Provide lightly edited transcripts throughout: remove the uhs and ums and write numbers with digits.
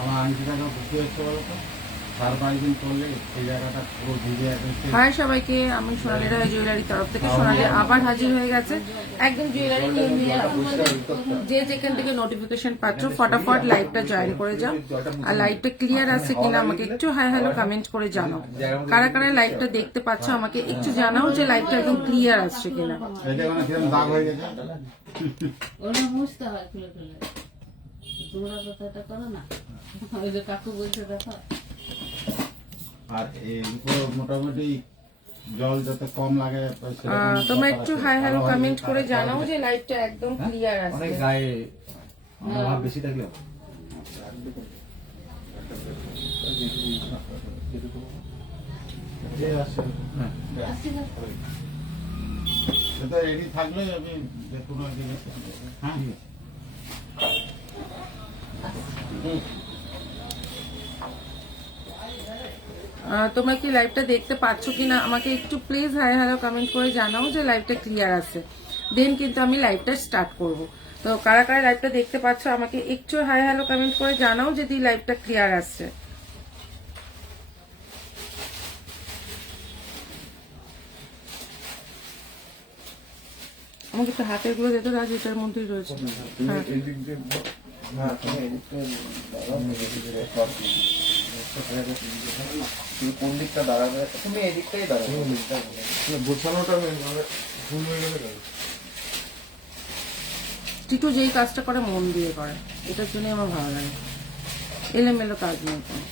আমার আংটিটাকে বুঝতে হচ্ছে বলতো 4-5 দিন করলে সেই জায়গাটা পুরো ভিজে একদম হাই সবাইকে, আমি সোনালী রায় জুয়েলারির তরফ থেকে সোনালী আবার হাজির হয়ে গেছে একদম জুয়েলারি নিয়ে নিয়ে। যে যেখান থেকে নোটিফিকেশন পাচ্ছ ফটাফট লাইভটা জয়েন করে যাও, আর লাইভটা ক্লিয়ার আছে কিনা আমাকে একটু হাই হ্যালো কমেন্ট করে জানাও। কারা কারা লাইভটা দেখতে পাচ্ছ আমাকে একটু জানাও যে লাইভটা একদম ক্লিয়ার আসছে কিনা। এটা মানে কিরকম দাগ হয়ে গেছে। ওরা মুছতে হয় খুলে খুলে। তোমরা কথাটা করো না, ওই যে কাকু বলছে দেখো। আর এই মোটামুটি জল যাতে কম লাগে তোমরা একটু হাই হ্যালো কমেন্ট করে জানাও যে লাইভটা একদম ক্লিয়ার আসছে। অনেক গায়ে ভাব বেশি থাকলে সেটা রেডি থাকলে আমি দেখুন হ্যাঁ তোমরা কি লাইভটা দেখতে পাচ্ছ কিনা আমাকে একটু প্লিজ হাই হ্যালো কমেন্ট করে জানাও যে লাইভটা ক্লিয়ার আছে, দেন কিন্তু আমি লাইভটা স্টার্ট করব। তো কারা কারা লাইভটা দেখতে পাচ্ছ আমাকে একটু হাই হ্যালো কমেন্ট করে জানাও যদি লাইভটা ক্লিয়ার আসছে। আমাকে একটু হাতের গুলো যেতে রাজ, এটার মধ্যেই রয়েছে। হ্যাঁ কোন দিকটা দাঁড়াবে, তুমি এদিকটাই দাঁড়াবে, গোছানোটা ভুল হয়ে গেলে। টিটু যেই কাজটা করে মন দিয়ে করে, এটার জন্যই আমার ভালো লাগে, এলোমেলো কাজ নেই কোনো।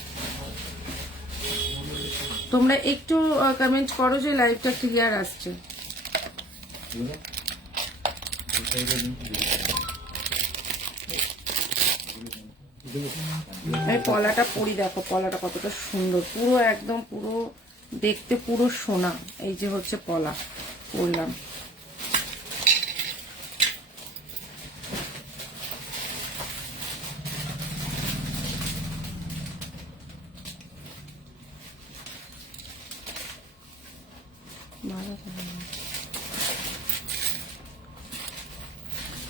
তোমরা একটু কমেন্ট করো যে লাইভটা ক্লিয়ার আসছে। এই পলাটা পরি, দেখো পলাটা কতটা সুন্দর, পুরো একদম পুরো দেখতে পুরো সোনা। এই যে হচ্ছে পলা পরলাম।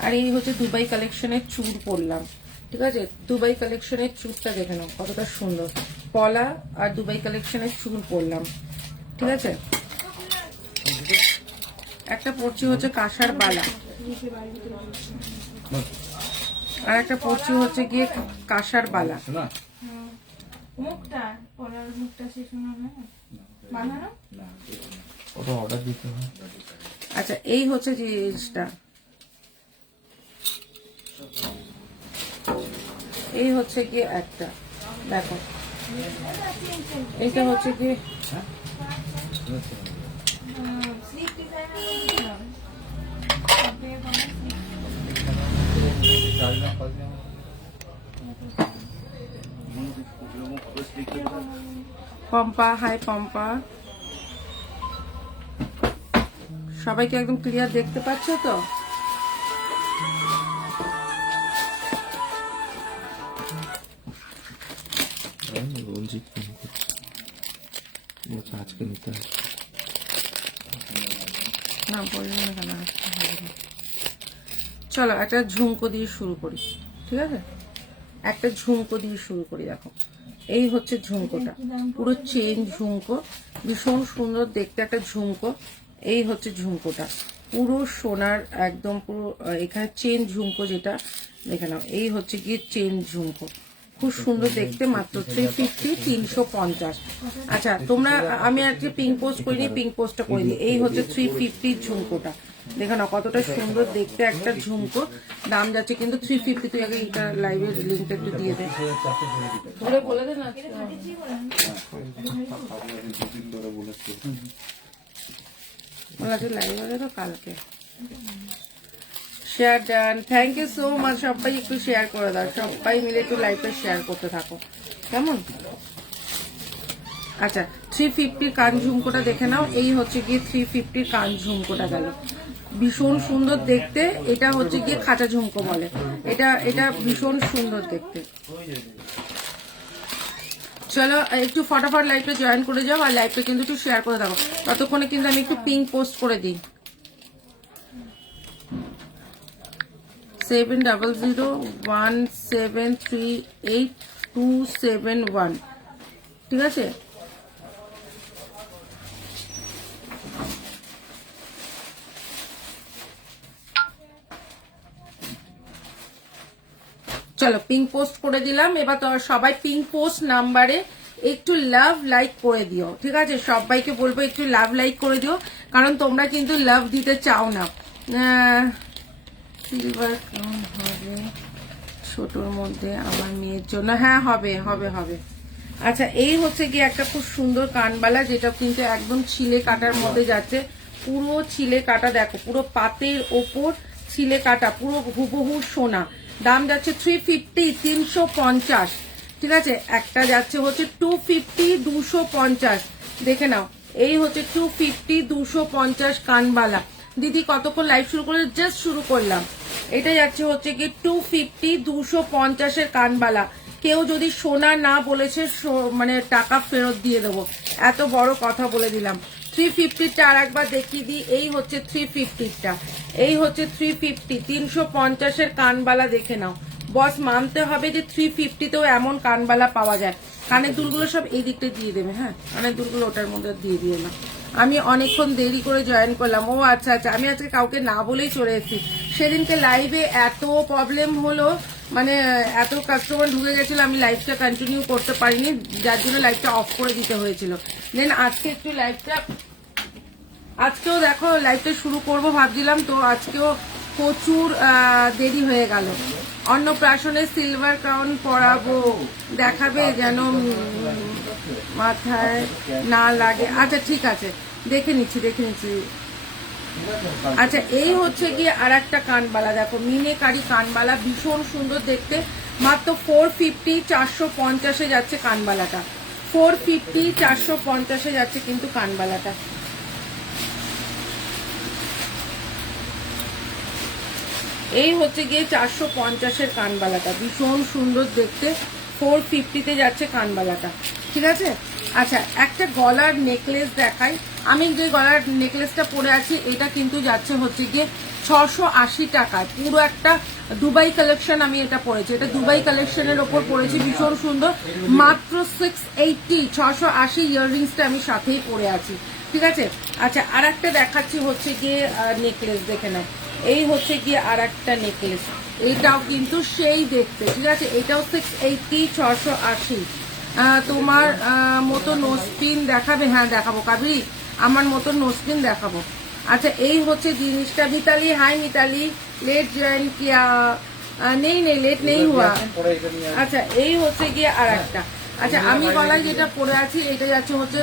আর এই হচ্ছে দুবাই কালেকশনের চুড় পরলাম, ঠিক আছে। দুবাই কালেকশনের চুড়টা দেখে নাও কতটা সুন্দর, পলা আর দুবাই কালেকশনের চুড় পরলাম, ঠিক আছে। একটা পরছি হচ্ছে কাঁসার বালা, আর একটা পরছি হচ্ছে গিয়ে কাঁসার বালা। মুখটা পলার মুখটা শেষ না বানানো ওটা অর্ডার দিতে হয়। আচ্ছা এই হচ্ছে জিনিসটা, এই হচ্ছে গিয়ে একটা দেখো, এইটা হচ্ছে গিয়ে slip design Pampa. Hi Pampa, সবাইকে একদম ক্লিয়ার দেখতে পাচ্ছ তো? রঞ্জিত আজকে নিতে হবে না, বললাম না কেন। চলো একটা ঝুমকো দিয়ে শুরু করি, ঠিক আছে। একটা ঝুমকো দিয়ে শুরু করি, দেখো এই হচ্ছে ঝুমকোটা, পুরো চেন ঝুমকো, ভীষণ সুন্দর দেখতে একটা ঝুমকো। এই হচ্ছে ঝুমকোটা পুরো সোনার একদম পুরো, এখানে চেন ঝুমকো যেটা দেখে নাও, এই হচ্ছে গিয়ে চেন ঝুমকো, খুব সুন্দর দেখতে, মাত্র 350, 350। আচ্ছা তোমরা, আমি আজকে পিঙ্ক পোস্ট করিনি, পিঙ্ক পোস্টটা করে দিই। এই হচ্ছে 350 ঝুমকোটা, দেখো না কতটা সুন্দর দেখতে একটা ঝুমকো, দাম যাচ্ছে কিন্তু 350। তুই আগে এটা লাইভের লিঙ্কটা একটু দিয়ে দে, ধরে বলে দে না। লাইভ হবে তো কালকে। Share done, thank you so much. সবাই একটু শেয়ার করে দাও, সবাই মিলে একটু লাইভে শেয়ার করতে থাকো, কেমন? আচ্ছা 350 কান ঝুমকোটা দেখে নাও, এই হচ্ছে গিয়ে 350 কান ঝুমকোটা গেল, ভীষণ সুন্দর দেখতে। এটা হচ্ছে গিয়ে খাঁচা ঝুমকো বলে, এটা এটা ভীষণ সুন্দর দেখতে। চলো একটু ফটাফট লাইভটা জয়েন করে যাও, আর লাইভটা কিন্তু একটু শেয়ার করে দাও। ততক্ষণে কিন্তু আমি একটু পিঙ্ক পোস্ট করে দিই। 70017381 271, ঠিক আছে। চলো পিঙ্ক পোস্ট করে দিলাম। এবার তো সবাই পিঙ্ক পোস্ট নাম্বারে একটু লাভ লাইক করে দিও, ঠিক আছে। সবাইকে বলবো একটু লাভ লাইক করে দিও, কারণ তোমরা কিন্তু লাভ দিতে চাও না। সিলভার ক্রাউন হবে ছোটর মধ্যে আমার মেয়ের জন্য, হ্যাঁ হবে হবে হবে। আচ্ছা এই হচ্ছে গিয়ে একটা খুব সুন্দর কানবালা, যেটা কিন্তু একদম ছিলে কাটার মধ্যে যাচ্ছে, পুরো ছিলে কাটা, দেখো পুরো পাতের ওপর ছিলে কাটা, পুরো হুবহু সোনা। দাম যাচ্ছে 350, 350, ঠিক আছে। একটা যাচ্ছে হচ্ছে 250, 250, দেখে নাও। এই হচ্ছে 250, 250 কানবালা। দিদি কতক্ষণ লাইভ শুরু করে? জাস্ট শুরু করলাম। এটা যাচ্ছে হচ্ছে কি 250, 250 কানবালা। কেউ যদি সোনা না বলেছে মানে টাকা ফেরত দিয়ে দেবো, এত বড় কথা বলে দিলাম। 350টা আর একবার দেখিয়ে দিই। এই হচ্ছে 350টা, এই হচ্ছে 350, 350 কানবালা। দেখে নাও বস, মানতে হবে যে 350তেও এমন কানবালা পাওয়া যায়। কানের দুলগুলো সব এই দিকটা দিয়ে দেবে, হ্যাঁ কানের দুলগুলো ওটার মধ্যে দিয়ে দিয়ে না। আমি অনেকক্ষণ দেরি করে জয়েন করলাম। ও আচ্ছা আচ্ছা, আমি আজকে কাউকে না বলেই চলে এসেছি। সেদিনকে লাইভে এত প্রবলেম হলো, মানে এত কাস্টমার ঢুকে গেছিল, আমি লাইভটা কন্টিনিউ করতে পারিনি, যার জন্য লাইভটা অফ করে দিতে হয়েছিল। দেন আজকে একটু আজকেও দেখো লাইভটা শুরু করব ভাবছিলাম, তো আজকেও প্রচুর দেরি হয়ে গেল। অন্নপ্রাশনে সিলভার ক্রাউন পরাবো, দেখাবে যেন মাথায় না লাগে। আচ্ছা ঠিক আছে, দেখে নিচ্ছি দেখে নিচ্ছি। আচ্ছা এই হচ্ছে গিয়ে আর একটা কানবালা, দেখো মিনেকারি কানবালা, ভীষণ সুন্দর দেখতে। মাত্র 450, 450 যাচ্ছে কানবালাটা। 450, 450 যাচ্ছে কিন্তু কানবালাটা। এই হচ্ছে গিয়ে 450 কানবালাটা, ভীষণ সুন্দর দেখতে। 450তে যাচ্ছে কানবালাটা, ঠিক আছে। আচ্ছা একটা গলার নেকলেস দেখাই। আমি যে গলার নেকলেসটা পরে আছি এটা কিন্তু যাচ্ছে হচ্ছে গিয়ে 680 টাকায়, পুরো একটা দুবাই কালেকশন। আমি এটা পরেছি, এটা দুবাই কালেকশনের ওপর পরেছি, ভীষণ সুন্দর। মাত্র 680, 680 ইয়াররিংসটা আমি সাথেই পরে আছি, ঠিক আছে। আচ্ছা আর একটা দেখাচ্ছি হচ্ছে গিয়ে নেকলেস, দেখে নাও। এই হচ্ছে গিয়ে আর একটা নেকলেস, এইটাও কিন্তু সেই দেখতে, ঠিক আছে। এটাও 680, 680। তোমার মতো নোজপিন দেখাবে? হ্যাঁ দেখাবো কাবেরী, আমার মতো নোজপিন দেখাবো। আচ্ছা এই হচ্ছে জিনিসটা। Mitali, hi Mitali, late join কিয়া? নেই নেই, লেট নেই হুয়া। আচ্ছা এই হচ্ছে গিয়ে আর একটা। আচ্ছা আমি গলায় যেটা পরে আছি এটা যাচ্ছে হচ্ছে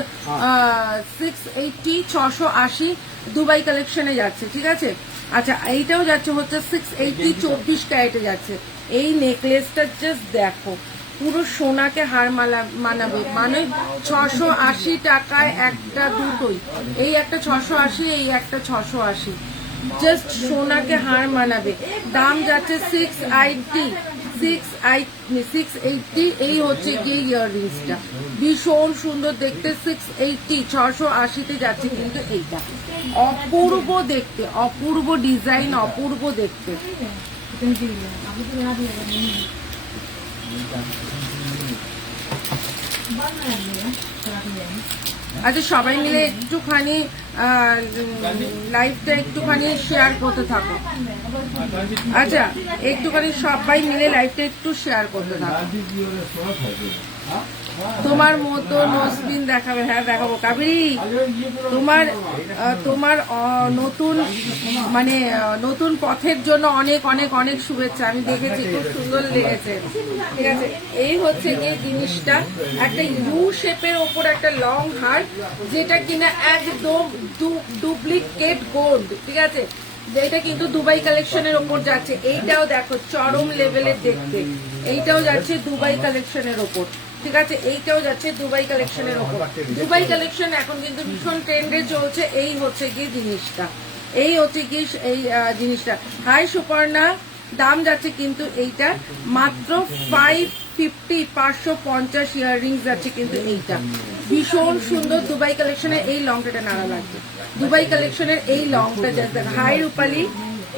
680, 680 দুবাই কালেকশনে যাচ্ছে, ঠিক আছে। আচ্ছা এইটাও যাচ্ছে হচ্ছে 680, 24 ক্যারেটে যাচ্ছে। এই নেকলেসটা জাস্ট দেখো, পুরো সোনাকে হার মানাবে, মানে 680 টাকায় একটা, দুটোই। এই একটা 680, এই একটা 680, জাস্ট সোনাকে হার মানাবে। দাম যাচ্ছে 680, 680। এই হচ্ছে গিয়ে ইয়াররিংসটা, ভীষণ সুন্দর দেখতে। 680, 680তে যাচ্ছে কিন্তু এইটা। অপূর্ব দেখতে, অপূর্ব ডিজাইন, অপূর্ব দেখতে। আচ্ছা সবাই মিলে একটুখানি লাইভটা একটুখানি শেয়ার করতে থাকো। আচ্ছা একটুখানি সবাই মিলে লাইভটা একটু শেয়ার করতে থাকো। তোমার মতো নোজপিন দেখাবে? হ্যাঁ দেখাবো কাবেরী। তোমার নতুন মানে নতুন পথের জন্য অনেক অনেক অনেক শুভেচ্ছা। আমি দেখেছি, খুব সুন্দর লেগেছে, ঠিক আছে। এই হচ্ছে গিয়ে জিনিসটা, একটা ইউ শেপের ওপর একটা লং হার, যেটা কিনা একদম ডুপ্লিকেট গোল্ড, ঠিক আছে। এটা কিন্তু দুবাই কালেকশনের ওপর যাচ্ছে। এইটাও দেখো চরম লেভেলের দেখতে, এইটাও যাচ্ছে দুবাই কালেকশনের ওপর, ঠিক আছে। এইটাও যাচ্ছে দুবাই কালেকশনের ওপর। দুবাই কালেকশন এখন কিন্তু ভীষণ ট্রেন্ডে চলছে। এই হচ্ছে গিয়ে জিনিসটা, এই হচ্ছে গিয়ে এই জিনিসটা। হাই সুপর্ণা, দাম যাচ্ছে কিন্তু এইটা মাত্র 550, 550 ইয়াররিংস যাচ্ছে কিন্তু এইটা। ভীষণ সুন্দর দুবাই কালেকশনের এই লংটা নাড়া লাগবে। দুবাই কালেকশনের এই লংটা জাস্ট হাই রূপালী,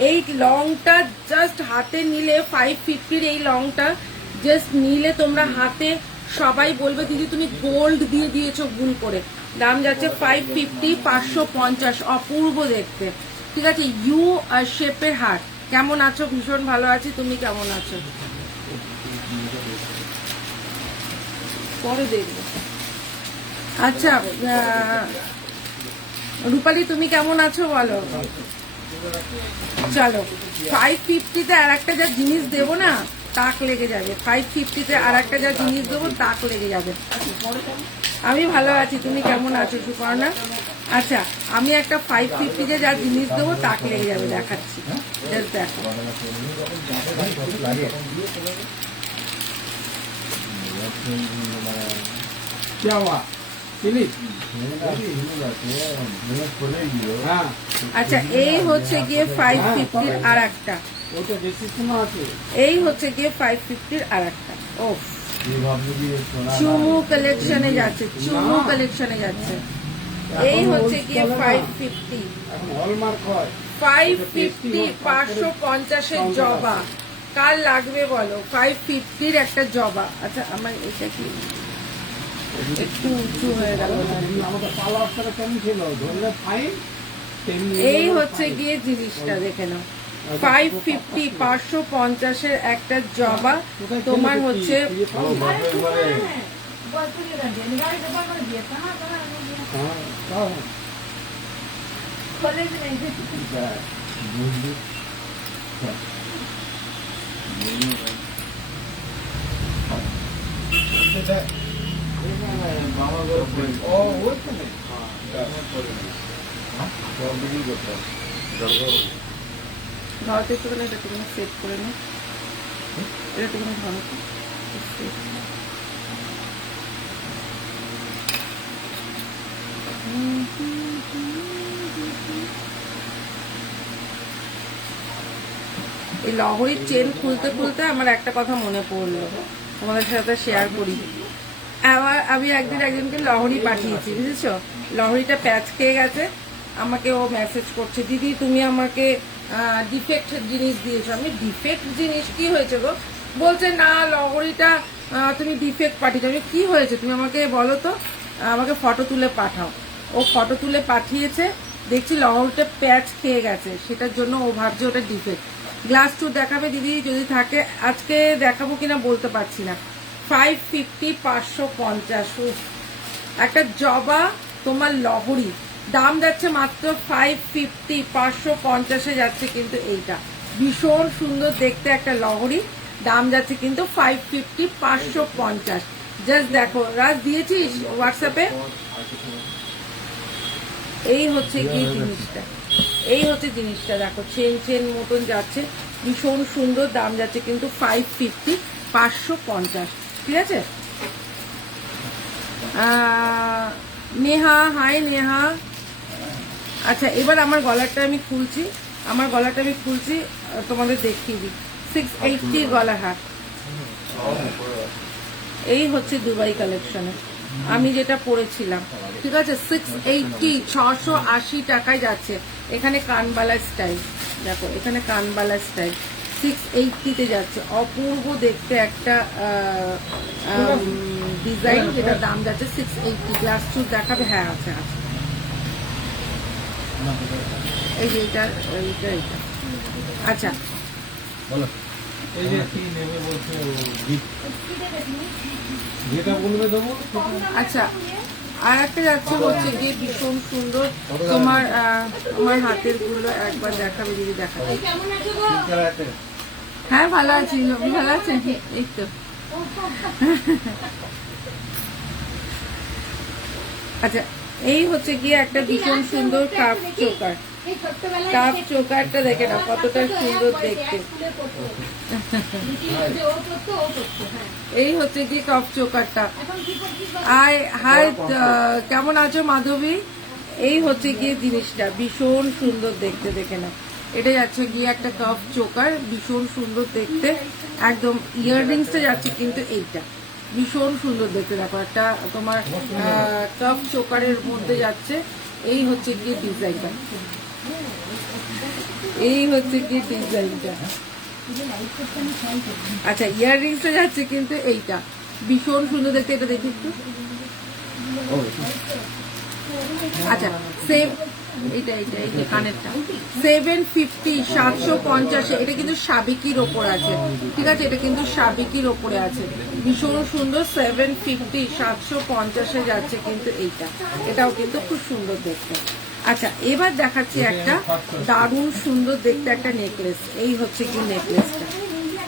এই লংটা জাস্ট হাতে নিলে 550 এই লংটা জাস্ট নিলে তোমরা হাতে সবাই বলবে দিদি তুমি গোল্ড দিয়ে দিয়েছো ভুল করে। দাম যাচ্ছে 550, 550, অপূর্ব দেখতে। ঠিক আছে, ইউ শেপের হার। কেমন আছো? ভীষণ ভালো আছি, তুমি কেমন আছো? পরে দেখবো। আচ্ছা রূপালী তুমি কেমন আছো বলো। চলো 550-তে আর একটা যা জিনিস দেবো না তাক লেগে যাবে। 550-তে আর একটা যা জিনিস দেবো তাক লেগে যাবে। আমি ভালো আছি, তুমি কেমন আছো সুপর্ণা? আচ্ছা আমি একটা 550-তে যা জিনিস দেবো তাক লেগে যাবে, দেখাচ্ছি। Just দেখো। क्या हुआ চিনিস? হ্যাঁ আচ্ছা এই হচ্ছে গিয়ে 550-র আর একটা, ওটা বেশি সময় আছে। এই হচ্ছে গিয়ে 550-র আর একটা। ও চুমু কালেকশনে যাচ্ছে, চুমু কালেকশনে যাচ্ছে। এই হচ্ছে গিয়ে 550, এখন হলমার্ক হয় 550, 550-এর জবা। কার লাগবে বলো? 550-র একটা জবা। আচ্ছা আমার এটা কি একটু উঁচু হয়ে গেল? আমাদের পালারটা কেমন ছিল? ধরলে ফাইন তেমনি। এই হচ্ছে গিয়ে জিনিসটা দেখে নাও, 550, 550-এর একটা জবা। তোমার হচ্ছে कॉलेज नहीं ধরতে একটুখানি, এটা তুমি সেট করে নো, এটা তুমি ধরো। এই লহরির চেন খুলতে খুলতে আমার একটা কথা মনে পড়লো, তোমাদের সাথে শেয়ার করি। আমি একজনকে লহরি পাঠিয়েছি, বুঝেছো? লহরিটা প্যাচ খেয়ে গেছে, আমাকে ও মেসেজ করছে দিদি তুমি আমাকে ডিফেক্ট জিনিস দিয়েছো। আমি ডিফেক্ট জিনিস কি হয়েছে গো? বলছে না লহরিটা তুমি ডিফেক্ট পাঠিয়েছো। আমি কি হয়েছে তুমি আমাকে বলো তো, আমাকে ফটো তুলে পাঠাও। ও ফটো তুলে পাঠিয়েছে, দেখছি লহরিটা প্যাচ খেয়ে গেছে, সেটার জন্য ও ভাবছে ওটা ডিফেক্ট। গ্লাস টু দেখাবে দিদি যদি থাকে, আজকে দেখাবো কিনা বলতে পারছি না। 550, 550 একটা জবা তোমার লহরি। দাম যাচ্ছে মাত্র 550, 550-এ যাচ্ছে কিন্তু এইটা। ভীষণ সুন্দর দেখতে একটা লহরি, দাম যাচ্ছে কিন্তু 550, 550। জাস্ট দেখো, রাজ দিয়েছিস হোয়াটসঅ্যাপে? এই হচ্ছে কি জিনিসটা, এই হচ্ছে জিনিসটা দেখো, চেন চেন মতন যাচ্ছে, ভীষণ সুন্দর। দাম যাচ্ছে কিন্তু 550, 550। ঠিক আছে। নেহা, হাই নেহা। আচ্ছা এবার আমার গলাটা আমি খুলছি, তোমাদের দেখিয়ে দিই। 680 গলা হার। এই হচ্ছে দুবাই কালেকশনে আমি যেটা পরেছিলাম। ঠিক আছে, 680, 680 টাকায় যাচ্ছে। এখানে কানবালা স্টাইল দেখো, এখানে কানবালা স্টাইল 680-তে যাচ্ছে। অপূর্ব দেখতে একটা ডিজাইন, যেটা দাম যাচ্ছে 680। গ্লাস চুজ দেখাবে? হ্যাঁ আছে আছে। এই যে এটা, এইটা এইটা। আচ্ছা বলো এই যে কি নেবে বলছে যেটা বলবে দেবো। আচ্ছা আর একটা যাচ্ছে হচ্ছে গিয়ে ভীষণ সুন্দর, তোমার আমার হাতের গুলো একবার দেখাবে যদি দেখাবে। হ্যাঁ ভালো আছি, আপনি ভালো আছেন? এই তো আচ্ছা এই হচ্ছে গিয়ে একটা ভীষণ সুন্দর কাপ চোকার। কাপ চোকারটা দেখে না কতটা সুন্দর দেখতে। এই হচ্ছে গিয়ে কাপ চোকারটা। হাই কেমন আছো মাধবী? এই হচ্ছে গিয়ে জিনিসটা, ভীষণ সুন্দর দেখতে, দেখে না। এটা যাচ্ছে গিয়ে একটা কাপ চোকার, ভীষণ সুন্দর দেখতে একদম। ইয়াররিংসটা যাচ্ছে কিন্তু এইটা, ভীষণ সুন্দর দেখতে। দেখো একটা তোমার কাপ চোকারের মধ্যে যাচ্ছে। এই হচ্ছে গিয়ে ডিজাইনটা, এই হচ্ছে গিয়ে ডিজাইনটা। আচ্ছা ইয়াররিংসে যাচ্ছে কিন্তু এইটা ভীষণ সুন্দর দেখতে, এটা দেখি একটু। আচ্ছা সেম এইটা এইটা এইটা কানেরটা 750 750, এটা কিন্তু সাবিকির ওপর আছে, ঠিক আছে, এটা কিন্তু সাবিকির ওপরে আছে, ভীষণ সুন্দর 750 750 যাচ্ছে কিন্তু এইটা, এটাও কিন্তু খুব সুন্দর দেখতে। আচ্ছা এবার দেখাচ্ছি একটা দারুণ সুন্দর দেখতে একটা নেকলেস, এই হচ্ছে কি নেকলেসটা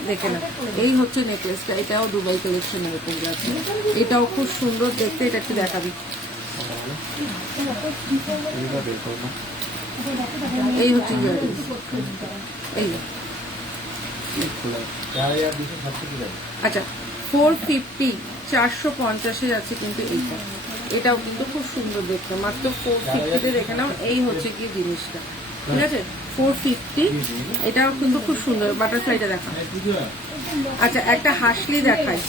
দেখে না, এই হচ্ছে নেকলেসটা, এটাও দুবাই কালেকশনের উপর যাচ্ছে, এটাও খুব সুন্দর দেখতে, এটা একটু দেখাবি। এই হচ্ছে ইয়াররিংস, এই আচ্ছা 450 450 যাচ্ছে কিন্তু এইটা, এটাও কিন্তু খুব সুন্দর দেখতে, মাত্র 450 দেখে নাও। এই হচ্ছে কি জিনিসটা, ঠিক আছে 450, এটাও কিন্তু খুব সুন্দর, বাটারফ্লাইটা দেখা। আচ্ছা একটা হাসলি দেখাই,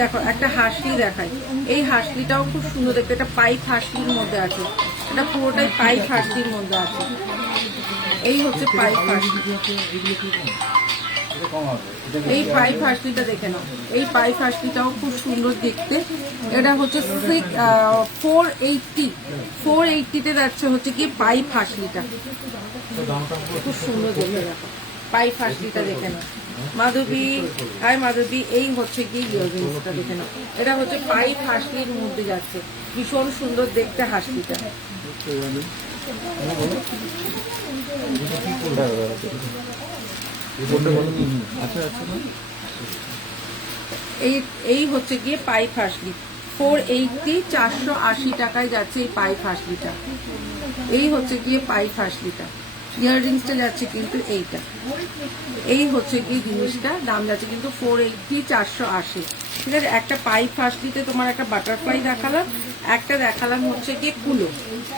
দেখো একটা হাসলি দেখাই, এই হাসলিটাও খুব সুন্দর দেখতে, এটা পাইপ হাসলির মধ্যে আছে, এটা পুরোটাই পাইপ হাসলির মধ্যে আছে, এই হচ্ছে পাইপ হাসলি, এই পাইপ হাসলিটা দেখে নাও, এই পাইপ হাসলিটাও খুব সুন্দর দেখতে, এটা হচ্ছে 480 যাচ্ছে হচ্ছে কি পাইপ হাসলিটা, খুব সুন্দর দেখতে, দেখো পাইপ হাসলিটা দেখে নাও। মাধবী, হাই মাধবী, এই হচ্ছে কি ইয়াররিংসটা দেখে নাও, এটা হচ্ছে পাইপ হাসলির মধ্যে যাচ্ছে, ভীষণ সুন্দর দেখতে হাসলিটা। এই হচ্ছে গিয়ে পাইপ হাসলি 480 480 টাকায় যাচ্ছে এই পাইপ হাসলিটা, এই হচ্ছে গিয়ে পাইপ হাসলিটা, ইয়াররিংসটা যাচ্ছে কিন্তু এইটা, এই হচ্ছে কি জিনিসটা দাম যাচ্ছে কিন্তু 480 480, ঠিক আছে। একটা পাইপ হাসলিতে তোমার একটা বাটারফ্লাই দেখালাম, একটা দেখালাম হচ্ছে গিয়ে কুলো,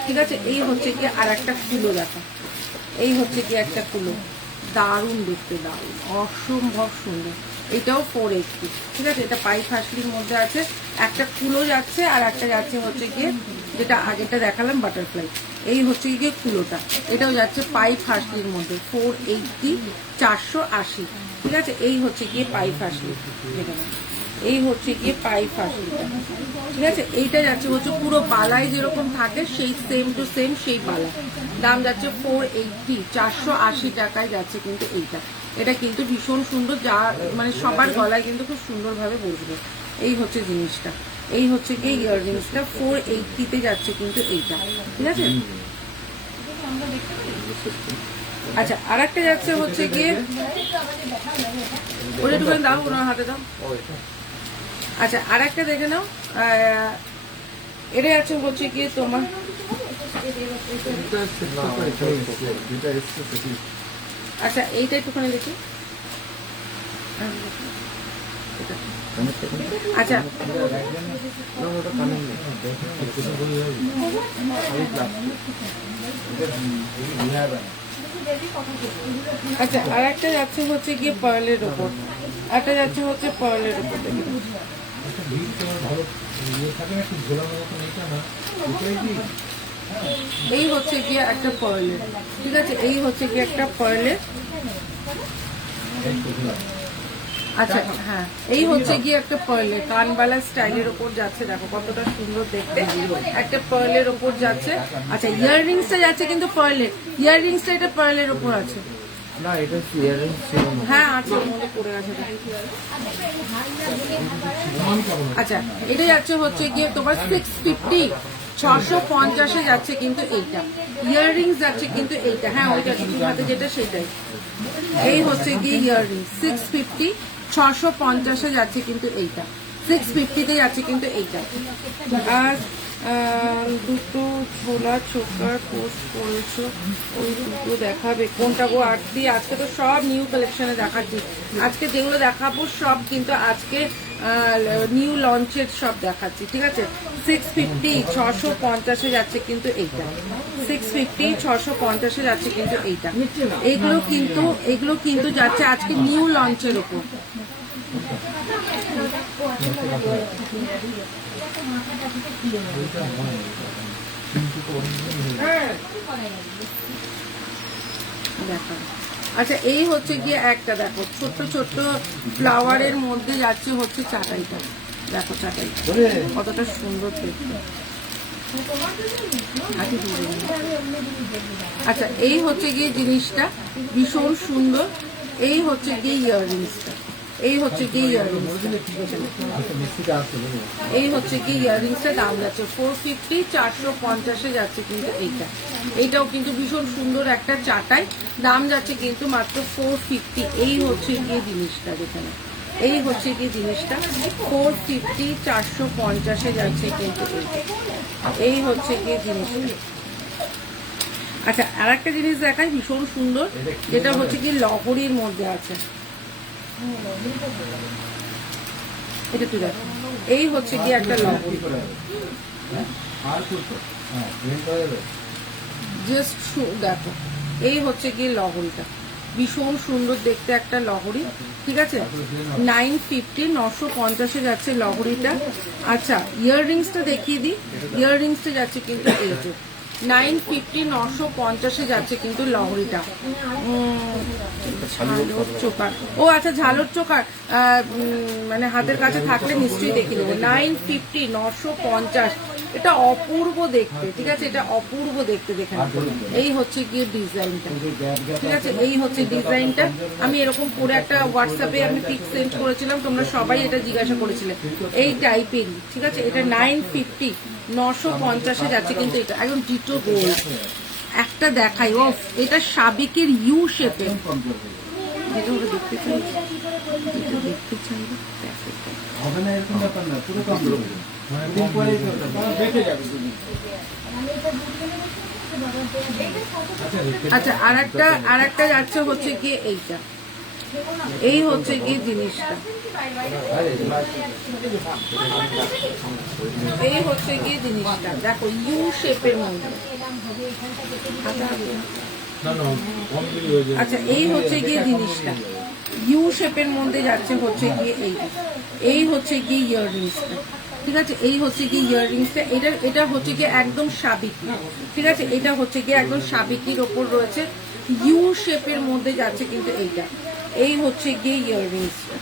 ঠিক আছে, এই হচ্ছে গিয়ে আর একটা কুলো দেখা, এই হচ্ছে গিয়ে একটা কুলো, দারুণ দেখতে, দারুণ অসম্ভব সুন্দর, এটাও 480, ঠিক আছে, এটা পাইপ হাসলির মধ্যে আছে, একটা কুলো যাচ্ছে আর একটা যাচ্ছে হচ্ছে গিয়ে যেটা আগেটা দেখালাম বাটারফ্লাই, এই হচ্ছে গিয়ে কুলোটা, এটাও যাচ্ছে পাইপ হাসলির মধ্যে 480 480, ঠিক আছে, এই হচ্ছে গিয়ে পাইপ হাসলি, এই হচ্ছে গিয়ে পাইপ হাসলিটা, ঠিক আছে, এইটা যাচ্ছে হচ্ছে পুরো বালায় যেরকম থাকে সেই সেম টু সেম সেই বালা, দাম যাচ্ছে 480 480 টাকায় যাচ্ছে কিন্তু এইটা, এটা কিন্তু ভীষণ সুন্দর, যা মানে সবার গলায় কিন্তু খুব সুন্দরভাবে বসবে, এই হচ্ছে জিনিসটা, এই হচ্ছে গিয়ে ইয়াররিংসটা 480 যাচ্ছে কিন্তু এইটা, ঠিক আছে। আচ্ছা আর একটা যাচ্ছে হচ্ছে গিয়ে ওটা একটুখানি দাও, ওনার হাতে দাও। আচ্ছা আর একটা দেখে নাও, এটা যাচ্ছে হচ্ছে গিয়ে তোমার আচ্ছা এইটা একটুখানি দেখি, আচ্ছা আচ্ছা আর একটা যাচ্ছে হচ্ছে গিয়ে পার্লের ওপর, একটা যাচ্ছে হচ্ছে পার্লের ওপর, এই হচ্ছে গিয়ে একটা পার্লের, ঠিক আছে, এই হচ্ছে গিয়ে একটা পার্লের, আচ্ছা হ্যাঁ এই হচ্ছে গিয়ে একটা পার্লের কানবালা স্টাইলের ওপর যাচ্ছে, দেখো কতটা সুন্দর দেখতে, একটা পার্লের ওপর যাচ্ছে। আচ্ছা ইয়াররিংসটা যাচ্ছে কিন্তু পার্লের, ইয়াররিংসটা এটা পার্লের ওপর আছে না, এটা ইয়াররিংস ছিল না, হ্যাঁ আছে ওর মধ্যে পড়ে আছে। আচ্ছা এটা যাচ্ছে হচ্ছে গিয়ে তোমার 650 650 যাচ্ছে কিন্তু এইটা, ইয়াররিংস যাচ্ছে কিন্তু এইটা, হ্যাঁ ওইটা কিছু হাতে যেটা সেটাই, এই হচ্ছে গিয়ে ইয়াররিংস 650 650 যাচ্ছে কিন্তু এইটা, 650 যাচ্ছে কিন্তু এইটা। আর দুটো ছোলা চোকার পোস্ট করেছো, ওই দুটো দেখাবে কোনটা গো আরতি? আজকে তো সব নিউ কালেকশনে দেখাচ্ছি, আজকে যেগুলো দেখাবো সব কিন্তু আজকে নিউ লঞ্চের সব দেখাচ্ছি, ঠিক আছে। 650 650 যাচ্ছে কিন্তু এইটা, 650 650 যাচ্ছে কিন্তু এইটা, এগুলো কিন্তু যাচ্ছে আজকে নিউ লঞ্চের ওপর। দেখো আচ্ছা এই হচ্ছে গিয়ে একটা দেখো ছোট্ট ছোট্ট ফ্লাওয়ারের মধ্যে যাচ্ছে হচ্ছে চাটাইটা, দেখো চাটাইটা কতটা সুন্দর দেখতে। আচ্ছা এই হচ্ছে গিয়ে জিনিসটা ভীষণ সুন্দর। এই হচ্ছে গিয়ে ইয়াররিংসটা, এই হচ্ছে গিয়ে ইয়াররিংসটা, এই হচ্ছে গিয়ে ইয়াররিংসটা দাম যাচ্ছে 450, 450 যাচ্ছে কিন্তু এইটা। এইটাও কিন্তু ভীষণ সুন্দর একটা চাটাই, দাম যাচ্ছে কিন্তু মাত্র 450। এই হচ্ছে গিয়ে জিনিসটা যেখানে, এই হচ্ছে গিয়ে জিনিসটা 450, 450 যাচ্ছে কিন্তু এইটা। এই হচ্ছে গিয়ে জিনিসটা। আচ্ছা আর একটা জিনিস দেখাই ভীষণ সুন্দর, যেটা হচ্ছে কি লহরির মধ্যে আছে, এটা তুই দেখো। এই হচ্ছে কি একটা লহরি, জাস্ট দেখো এই হচ্ছে গিয়ে লহরিটা, ভীষণ সুন্দর দেখতে একটা লহরি। ঠিক আছে 950, 950 যাচ্ছে লহরিটা। আচ্ছা ইয়াররিংসটা দেখিয়ে দিই, ইয়াররিংসটা যাচ্ছে কিন্তু এইটা 950, 950 যাচ্ছে কিন্তু লহরিটা। ঝালর চোকার, ও আচ্ছা ঝালর চোকার মানে হাতের কাছে থাকলে নিশ্চয়ই দেখিয়ে দেবো। 950, 950, এটা অপূর্ব দেখতে। ঠিক আছে এটা অপূর্ব দেখতে, দেখেন এই হচ্ছে গিয়ে ডিজাইনটা। ঠিক আছে এই হচ্ছে ডিজাইনটা, আমি এরকম করে একটা হোয়াটসঅ্যাপে আমি পিক সেন্ড করেছিলাম, তোমরা সবাই এটা জিজ্ঞাসা করেছিলে এই টাইপেরই। ঠিক আছে এটা 950, 950 যাচ্ছে কিন্তু এটা একদম ডিটো গোল্ড। একটা দেখাই, ও এটা সাবিকের ইউ শেপে, যেটা ওরা দেখতে চাই, যেটা দেখতে চাই হবে না এরকম ব্যাপার না, পুরো কমপ্লিট একদিন পরে দেখে যাবে তুমি। আচ্ছা আর একটা যাচ্ছে হচ্ছে গিয়ে এইটা, এই হচ্ছে গিয়ে জিনিসটা, এই হচ্ছে গিয়ে জিনিসটা দেখো ইউ শেপের মধ্যে। আচ্ছা এই হচ্ছে গিয়ে জিনিসটা ইউ শেপের মধ্যে যাচ্ছে হচ্ছে গিয়ে এইটা, এই হচ্ছে গিয়ে ইয়াররিংসটা। ঠিক আছে এই হচ্ছে গিয়ে ইয়াররিংসটা, এটা হচ্ছে গিয়ে একদম সাবিকি। ঠিক আছে এটা হচ্ছে গিয়ে একদম সাবিকির ওপর রয়েছে, ইউ শেপের মধ্যে যাচ্ছে কিন্তু এইটা। এই হচ্ছে গিয়ে ইয়াররিংসটা,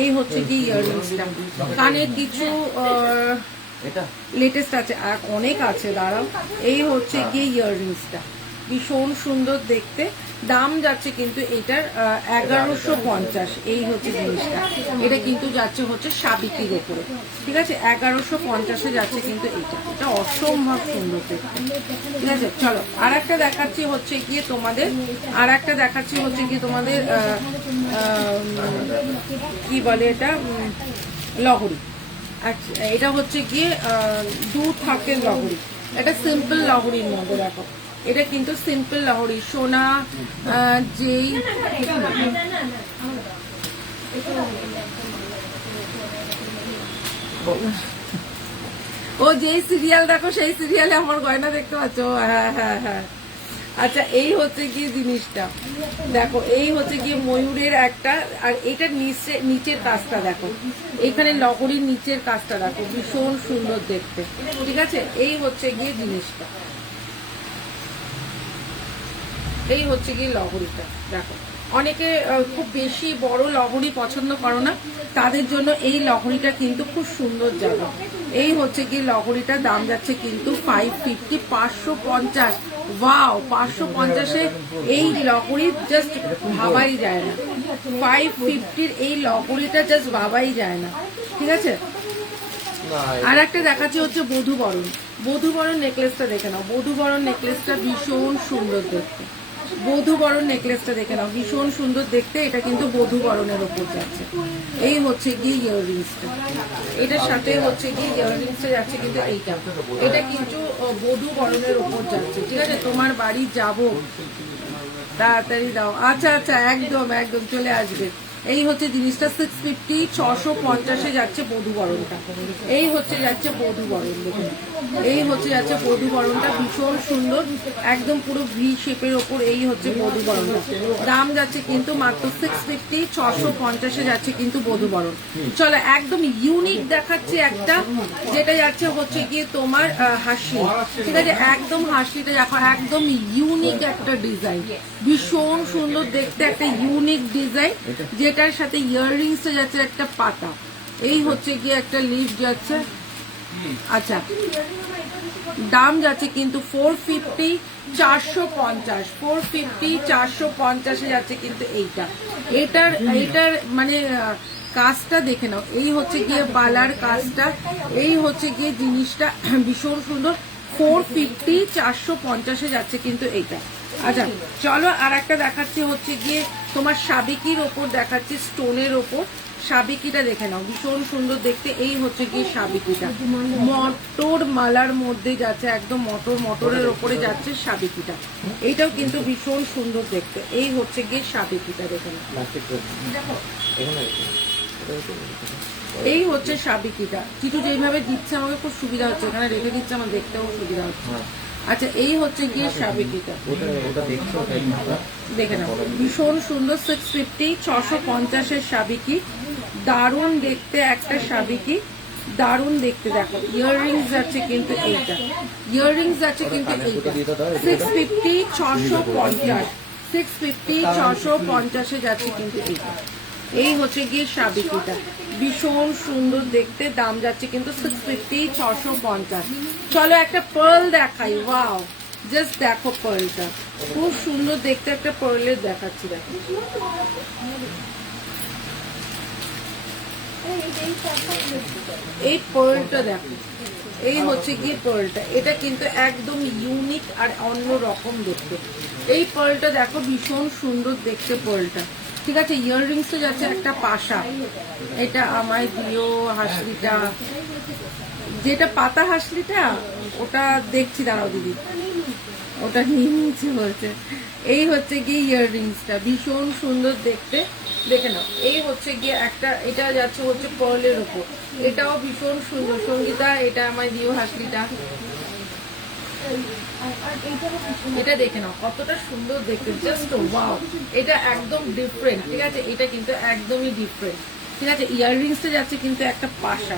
এই হচ্ছে গিয়ে ইয়াররিংসটা। কানে কিছু লেটেস্ট আছে আর অনেক আছে, দাঁড়াও। এই হচ্ছে গিয়ে ইয়াররিংসটা, ভীষণ সুন্দর দেখতে, দাম যাচ্ছে কিন্তু এটার 1150। এই হচ্ছে জিনিসটা, এটা কিন্তু যাচ্ছে হচ্ছে সাবিকির ওপরে। ঠিক আছে 1150 যাচ্ছে কিন্তু এটা অসম্ভব সুন্দর দেখতে। ঠিক আছে চলো আর একটা দেখাচ্ছি হচ্ছে গিয়ে তোমাদের, আর একটা দেখাচ্ছি হচ্ছে গিয়ে তোমাদের কি বলে এটা, লহরি। আচ্ছা এটা হচ্ছে গিয়ে 2 থাকের লহরি, এটা সিম্পল লহরির মধ্যে দেখো, এটা কিন্তু সিম্পল লহরি। সোনা যেই ও যেই সিরিয়াল দেখো সেই সিরিয়ালে আমার গয়না দেখতে পাচ্ছ। হ্যাঁ হ্যাঁ হ্যাঁ আচ্ছা এই হচ্ছে গিয়ে জিনিসটা দেখো, এই হচ্ছে গিয়ে ময়ূরের একটা, আর এটার নিচের কাজটা দেখো, এইখানে লহরির নিচের কাজটা দেখো, ভীষণ সুন্দর দেখতে। ঠিক আছে এই হচ্ছে গিয়ে জিনিসটা, এই হচ্ছে গিয়ে লহরিটা দেখো। অনেকে খুব বেশি বড় লহরি পছন্দ করো না, তাদের জন্য এই লহরিটা কিন্তু খুব সুন্দর যাবে। এই হচ্ছে গিয়ে লহরিটা, দাম যাচ্ছে কিন্তু 550, 550। ওয়াও 550-এ এই লহরি জাস্ট ভাবাই যায় না, 550-র এই লহরিটা জাস্ট ভাবাই যায় না। ঠিক আছে আর একটা দেখাচ্ছি হচ্ছে বধূবরণ। বধূবরণ নেকলেসটা দেখে নাও, বধূবরণ নেকলেসটা ভীষণ সুন্দর দেখতে, বধূবরণ নেকলেসটা দেখে নাও, ভীষণ সুন্দর দেখতে। এটা কিন্তু বধূবরণের ওপর যাচ্ছে। এই হচ্ছে গিয়ে ইয়াররিংসটা, এটার সাথে হচ্ছে গিয়ে ইয়াররিংসটা যাচ্ছে কিন্তু এইটা, এটা কিন্তু বধূবরণের ওপর যাচ্ছে। ঠিক আছে তোমার বাড়ি যাব, তাড়াতাড়ি দাও। আচ্ছা আচ্ছা একদম একদম চলে আসবে, এই হচ্ছে জিনিসটা 650, 650-এ যাচ্ছে বধূবরণটা। এই হচ্ছে যাচ্ছে বধূবরণ, দেখুন এই হচ্ছে যাচ্ছে বধূবরণটা, ভীষণ সুন্দর, একদম পুরো ভি শেপের ওপর। এই হচ্ছে বধূবরণটা, দাম যাচ্ছে কিন্তু মাত্র 650, 650-এ যাচ্ছে কিন্তু বধূবরণ। চলো একদম ইউনিক দেখাচ্ছে একটা, যেটা যাচ্ছে হচ্ছে গিয়ে তোমার হাসি, ঠিক আছে, একদম হাসিটা দেখো, একদম ইউনিক একটা ডিজাইন, ভীষণ সুন্দর দেখতে, একটা ইউনিক ডিজাইন, যেটার সাথে ইয়াররিংসটা যাচ্ছে একটা পাতা। এই হচ্ছে গিয়ে একটা লিফ যাচ্ছে। আচ্ছা, দাম যাচ্ছে কিন্তু 450, 450, 450, 450-এ যাচ্ছে কিন্তু এইটার মানে কাজটা দেখে নাও। এই হচ্ছে গিয়ে বালার কাজটা, এই হচ্ছে গিয়ে জিনিসটা ভীষণ সুন্দর। 450, 450-এ যাচ্ছে কিন্তু এইটা। আচ্ছা চলো আর একটা দেখাচ্ছি হচ্ছে গিয়ে তোমার সাবিকির ওপর দেখাচ্ছি, স্টোনের ওপর সাবিকিটা দেখে নাও, ভীষণ সুন্দর দেখতে। এই হচ্ছে গিয়ে সাবিকিটা, মটর মালার মধ্যে যাচ্ছে, একদম মটরের ওপরে যাচ্ছে সাবিকিটা। এইটাও কিন্তু ভীষণ সুন্দর দেখতে। এই হচ্ছে গিয়ে সাবিকিটা দেখে নাও, এই হচ্ছে সাবিকিটা। টিটু যেইভাবে দিচ্ছে আমাকে খুব সুবিধা হচ্ছে, এখানে রেখে দিচ্ছে, আমার দেখতেও সুবিধা হচ্ছে। আচ্ছা এই হচ্ছে গিয়ে সাবিকিটা, দেখে নাও ভীষণ সুন্দর। 650, 650-এর সাবিকি, দারুণ দেখতে একটা সাবিকি, দারুণ দেখতে। দেখো ইয়াররিংস যাচ্ছে কিন্তু এইটা, ইয়াররিংস যাচ্ছে কিন্তু এইটা 650, 650, 650, 650-এ যাচ্ছে কিন্তু এইটা। এই হচ্ছে গিয়ে সাবিকিটা, ভীষণ সুন্দর দেখতে, দাম যাচ্ছে কিন্তু 650, 650। চলো একটা পার্ল দেখাই, ওয়াও জাস্ট দেখো পার্লটা, খুব সুন্দর দেখতে একটা পার্লের দেখাচ্ছি। দেখো এই পার্লটা দেখো, এই হচ্ছে গিয়ে পার্লটা, এটা কিন্তু একদম ইউনিক আর অন্য রকম দেখতে। এই পার্লটা দেখো, ভীষণ সুন্দর দেখতে পার্লটা, ঠিক আছে। ইয়াররিংসে যাচ্ছে একটা পাশা, এটা আমায় দিও হাসলিটা, যেটা পাতা হাসলিটা ওটা দেখছি, দাঁড়াও দিদি, ওটা নিয়ে নিচ্ছে বলছে। এই হচ্ছে গিয়ে ইয়াররিংসটা, ভীষণ সুন্দর দেখতে, দেখে নাও। এই হচ্ছে গিয়ে একটা, এটা যাচ্ছে হচ্ছে পার্লের উপর, এটাও ভীষণ সুন্দর। সঙ্গীতা এটা আমায় দিও হাসলিটা, এটা দেখে নাও কতটা সুন্দর দেখতে, জাস্ট ওয়াও। এটা একদম ডিফারেন্ট, ঠিক আছে, এটা কিন্তু একদমই ডিফারেন্ট, ঠিক আছে। ইয়াররিংসটা যাচ্ছে কিন্তু একটা পাশা,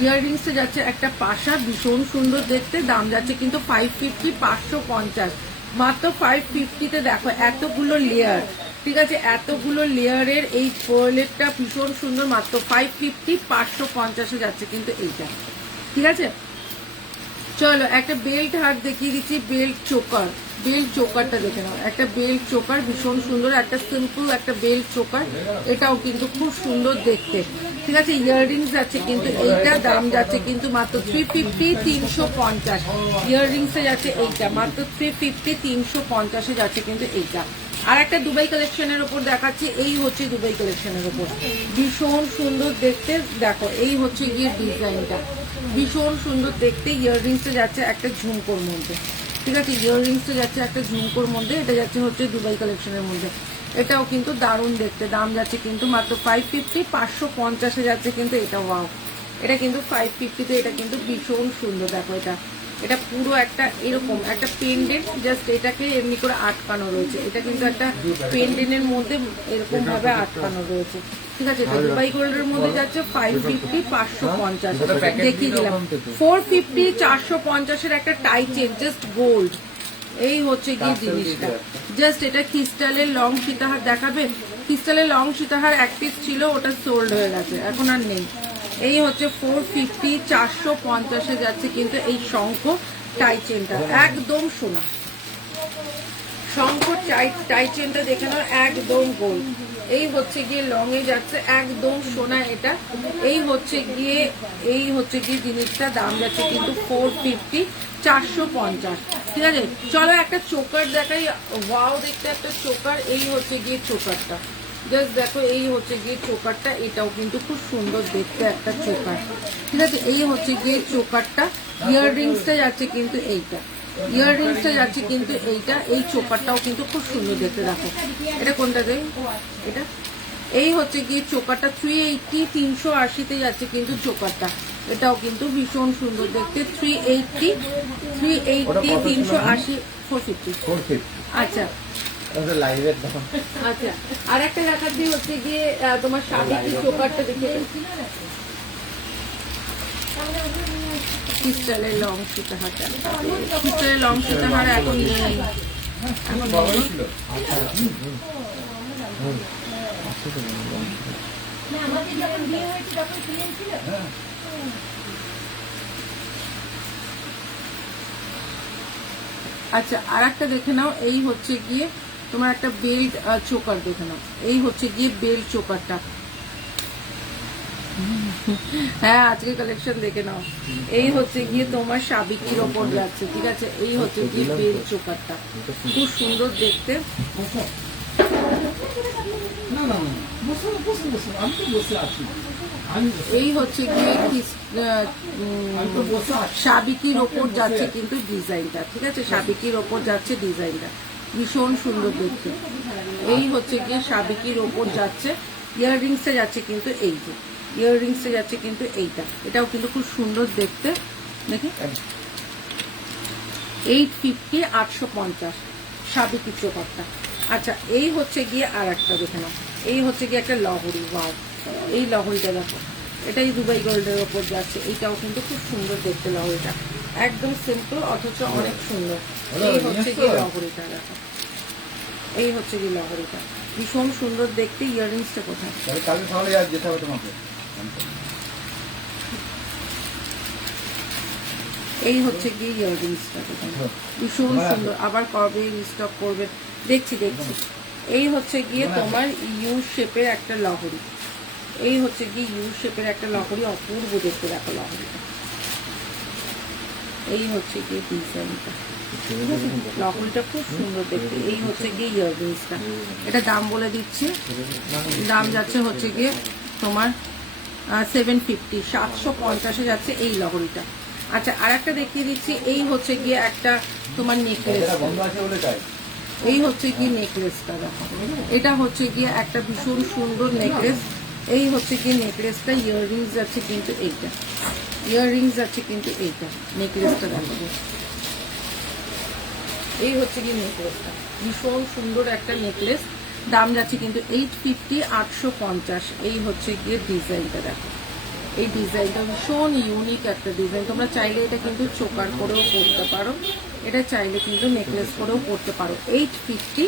ইয়াররিংসটা যাচ্ছে একটা পাশা, ভীষণ সুন্দর দেখতে, দাম যাচ্ছে কিন্তু 550, 550, মাত্র 550-তে। দেখো এতগুলো লেয়ার, ঠিক আছে, এতগুলো লেয়ারের এই পার্লেরটা ভীষণ সুন্দর, মাত্র 550, 550-এ যাচ্ছে কিন্তু এইটা, ঠিক আছে। চলো একটা বেল্ট হার দেখিয়ে দিচ্ছি, বেল্ট চোকার, বেল্ট চোকারটা দেখে নাও, একটা বেল্ট চোকার ভীষণ সুন্দর, একটা সিম্পল একটা বেল্ট চোকার, এটাও কিন্তু খুব সুন্দর দেখতে, ঠিক আছে। ইয়াররিংস যাচ্ছে কিন্তু এইটা, দাম যাচ্ছে কিন্তু মাত্র 350, 350, ইয়াররিংসে যাচ্ছে এইটা মাত্র 350, 350-এ যাচ্ছে কিন্তু এইটা। আর একটা দুবাই কালেকশনের ওপর দেখাচ্ছি, এই হচ্ছে দুবাই কালেকশনের ওপর, ভীষণ সুন্দর দেখতে। দেখো এই হচ্ছে গিয়ে ডিজাইনটা, ভীষণ সুন্দর দেখতে। ইয়াররিংসে যাচ্ছে একটা ঝুমকোর মধ্যে, ঠিক আছে, ইয়াররিংসে যাচ্ছে একটা ঝুমকোর মধ্যে, এটা যাচ্ছে হচ্ছে দুবাই কালেকশনের মধ্যে, এটাও কিন্তু দারুণ দেখতে, দাম যাচ্ছে কিন্তু মাত্র 550, 550-এ যাচ্ছে কিন্তু এটা। ওয়াও, এটা কিন্তু 550-তে, এটা কিন্তু ভীষণ সুন্দর। দেখো এটা পুরো একটা এরকম একটা পেন্ডেন্ট, জাস্ট এটাকে এমনি করে আটকানো রয়েছে, এটা কিন্তু একটা পেন্ডেন্টের মধ্যে এরকম ভাবে আটকানো রয়েছে, ঠিক আছে। তো দুবাই গোল্ডের মধ্যে যাচ্ছে 550, 550 দেখিয়ে দিলাম। 450, 450-এর একটা টাই চেন, জাস্ট গোল্ড। এই হচ্ছে গিয়ে জিনিসটা, জাস্ট এটা ক্রিস্টালের লং সীতাহার দেখাবে, ক্রিস্টালের লং সীতাহার এক পিস ছিল, ওটা সোল্ড হয়ে গেছে, এখন আর নেই। এই হচ্ছে 450, 450-এ যাচ্ছে কিন্তু এই শঙ্খ টাই চেনটা, একদম সোনা শঙ্খ টাই চেনটা দেখে নাও, একদম গোল্ড। এই হচ্ছে গিয়ে লং এ যাচ্ছে, একদম সোনা এটা। এই হচ্ছে গিয়ে জিনিসটা, দাম যাচ্ছে কিন্তু 450, 450, ঠিক আছে। চলো একটা চোকার দেখাই, ওয়াও দেখতে একটা চোকার। এই হচ্ছে গিয়ে চোকারটা, জাস্ট দেখো, এই হচ্ছে গিয়ে চোকারটা, এটাও কিন্তু খুব সুন্দর দেখতে একটা চোকার, ঠিক আছে। এই হচ্ছে গিয়ে চোকারটা, ইয়াররিংসটা যাচ্ছে কিন্তু এইটা, ইয়াররিংসটা যাচ্ছে কিন্তু এইটা। এই চোকারটাও কিন্তু খুব সুন্দর দেখতে। দেখো এটা কোনটা দেয়, এটা এই হচ্ছে গিয়ে চোকারটা 380 380-তে যাচ্ছে কিন্তু চোকারটা, এটাও কিন্তু ভীষণ সুন্দর দেখতে। 380 380 450। 450 আচ্ছা লাইভের দাম। আচ্ছা, আর একটা দেখাচ্ছি হচ্ছে গিয়ে তোমার সাবিকি চোকারটা দেখে ক্রিস্টালের লং সীতাহারটা, ক্রিস্টালের লং সীতাহার এখন নেই, এখন নেই। না, আমাদের যখন বিয়ে হয়েছে তখন ক্লিয়ার ছিল। আচ্ছা, আর একটা দেখে নাও, এই হচ্ছে গিয়ে তোমার একটা বেল্ট চোকার দেখে নাও, এই হচ্ছে গিয়ে বেল্ট চোকারটা। হ্যাঁ, আজকে কালেকশন দেখে নাও, এই হচ্ছে গিয়ে তোমার সাবিকির ওপর যাচ্ছে, ঠিক আছে। এই হচ্ছে গিয়ে বেল্ট চোকারটা, খুব সুন্দর দেখতে। না না না, বসো বসো বসো, আমি তো বসে আছি, আমি এই হচ্ছে গিয়ে আমি তো বসে আছি। সাবিকির ওপর যাচ্ছে কিন্তু ডিজাইনটা, ঠিক আছে, সাবিকির ওপর যাচ্ছে ডিজাইনটা, ভীষণ সুন্দর দেখতে। এই হচ্ছে গিয়ে সাবিকির ওপর যাচ্ছে, ইয়াররিংসে যাচ্ছে কিন্তু এই যে ইয়াররিংসে যাচ্ছে কিন্তু এইটা, এটাও কিন্তু খুব সুন্দর দেখতে। দেখি 850 850 সাবিকির চোকারটা। আচ্ছা, এই হচ্ছে গিয়ে আর একটা দেখে নাও, এই হচ্ছে গিয়ে একটা লহরি। ওয়াও, এই লহরিটা দেখো, এটাই দুবাই গোল্ডের ওপর যাচ্ছে, এইটাও কিন্তু খুব সুন্দর দেখতে লহরিটা, একদম সিম্পল অথচ অনেক সুন্দর। এই হচ্ছে গিয়ে লহরিটা দেখো, এই হচ্ছে গিয়ে লহরিটা, ভীষণ সুন্দর দেখতে। ইয়াররিংসটা কোথায়? কালকে তাহলে আর যেতে হবে তোমাকে। এই হচ্ছে গিয়ে ইয়াররিংসটা কোথায়, ভীষণ সুন্দর। আবার কবে রিস্টক করবে দেখছি দেখছি। এই হচ্ছে গিয়ে তোমার ইউ শেপের একটা লহরি, এই হচ্ছে গিয়ে ইউ শেপের একটা লহরি, অপূর্ব দেখতে দেখো লহরিটা। এই হচ্ছে গিয়ে ডিজাইনটা, লহরিটা খুব সুন্দর দেখতে। এই হচ্ছে গিয়ে ইয়াররিংসটা, এটা দাম বলে দিচ্ছি, দাম যাচ্ছে হচ্ছে গিয়ে তোমার 750 750-এ যাচ্ছে এই লহরিটা। আচ্ছা, আর একটা দেখিয়ে দিচ্ছি, এই হচ্ছে গিয়ে একটা তোমার নেকলেস, বন্ধ আছে বলে তাই। এই হচ্ছে গিয়ে নেকলেসটা দেখো, এটা হচ্ছে গিয়ে একটা ভীষণ সুন্দর নেকলেস। এই হচ্ছে গিয়ে নেকলেসটা, ইয়াররিংস যাচ্ছে কিন্তু এইটা, ইয়াররিংস যাচ্ছে কিন্তু এইটা, নেকলেসটা দেখো, এই হচ্ছে গিয়ে নেকলেসটা, ভীষণ সুন্দর একটা নেকলেস, দাম যাচ্ছে কিন্তু 850 850। এই হচ্ছে গিয়ে ডিজাইনটা দেখো, এই ডিজাইনটা ভীষণ ইউনিক একটা ডিজাইন। তোমরা চাইলে এটা কিন্তু চোকার করেও পরতে পারো, এটা চাইলে কিন্তু নেকলেস করেও পরতে পারো। 850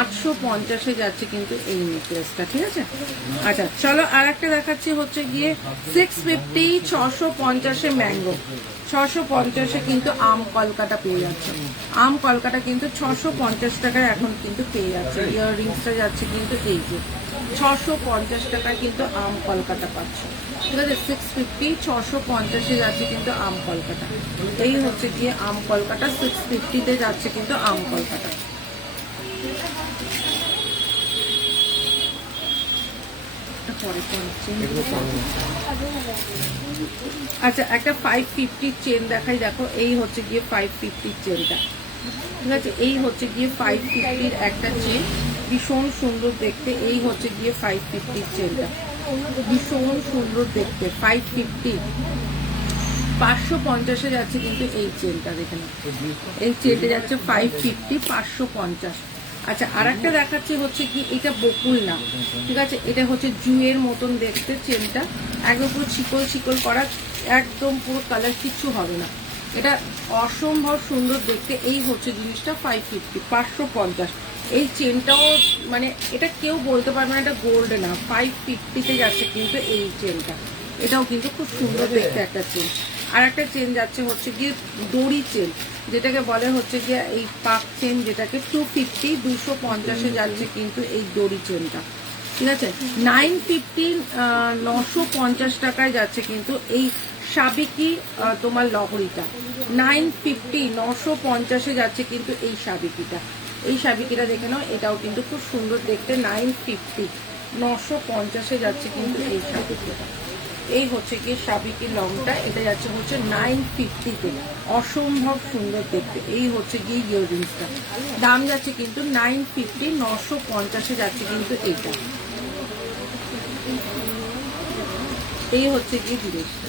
850-এ যাচ্ছে কিন্তু এই নেকলেসটা, ঠিক আছে। আচ্ছা চলো, আর একটা দেখাচ্ছি হচ্ছে গিয়ে 650 650-এ ম্যাঙ্গো, 650-এ কিন্তু আম কলকাতা পেয়ে যাচ্ছে, আম কলকাতা কিন্তু 650 টাকায় এখন কিন্তু পেয়ে যাচ্ছে। ইয়াররিংসটা যাচ্ছে কিন্তু এই যে 650 টাকায় কিন্তু আম কলকাতা পাচ্ছে, ঠিক আছে। 650 650-এ যাচ্ছে কিন্তু আম কলকাতা, এই হচ্ছে গিয়ে আম কলকাতা, 650-তে যাচ্ছে কিন্তু আম কলকাতা। আচ্ছা, একটা 550 চেন দেখাই, দেখো এই হচ্ছে গিয়ে 550 চেনটা, ঠিক আছে। এই হচ্ছে গিয়ে 550-র একটা চেন, ভীষণ সুন্দর দেখতে। এই হচ্ছে গিয়ে 550 চেনটা, ভীষণ সুন্দর দেখতে। 550 550-এ যাচ্ছে কিন্তু এই চেনটা, দেখে নাও, এই চেনটা যাচ্ছে 550 550। আচ্ছা, আর একটা দেখাচ্ছি হচ্ছে কি, এটা বকুল না, ঠিক আছে, এটা হচ্ছে জুয়ের মতন দেখতে চেনটা, একদম পুরো চিকল চিকল করা, একদম পুরো কালার কিচ্ছু হবে না, এটা অসম্ভব সুন্দর দেখতে। এই হচ্ছে জিনিসটা 550 550। এই চেনটাও মানে এটা কেউ বলতে পারবে না এটা গোল্ড না, 550-তে যাচ্ছে কিন্তু এই চেনটা, এটাও কিন্তু খুব সুন্দর দেখতে একটা চেন। আর একটা চেন যাচ্ছে হচ্ছে গিয়ে দড়ি চেন, যেটাকে বলে হচ্ছে গিয়ে এই পাক চেন, যেটাকে 250 250-এ যাচ্ছে কিন্তু এই দড়ি চেনটা, ঠিক আছে। 950 950 টাকায় যাচ্ছে কিন্তু এই সাবিকি তোমার লহরিটা, 950 950-এ যাচ্ছে কিন্তু এই সাবিকিটা, এই সাবিকিটা দেখে নাও, এটাও কিন্তু খুব সুন্দর দেখতে। 950 950-এ যাচ্ছে কিন্তু এই সাবিকিটা, এই হচ্ছে গিয়ে সাবিকি লংটা, এটা যাচ্ছে হচ্ছে 950-তে, অসম্ভব সুন্দর দেখতে। এই হচ্ছে গিয়ে ইয়াররিংসটা, দাম যাচ্ছে কিন্তু 950 950-এ যাচ্ছে কিন্তু এইটা, এই হচ্ছে কি জিনিসটা,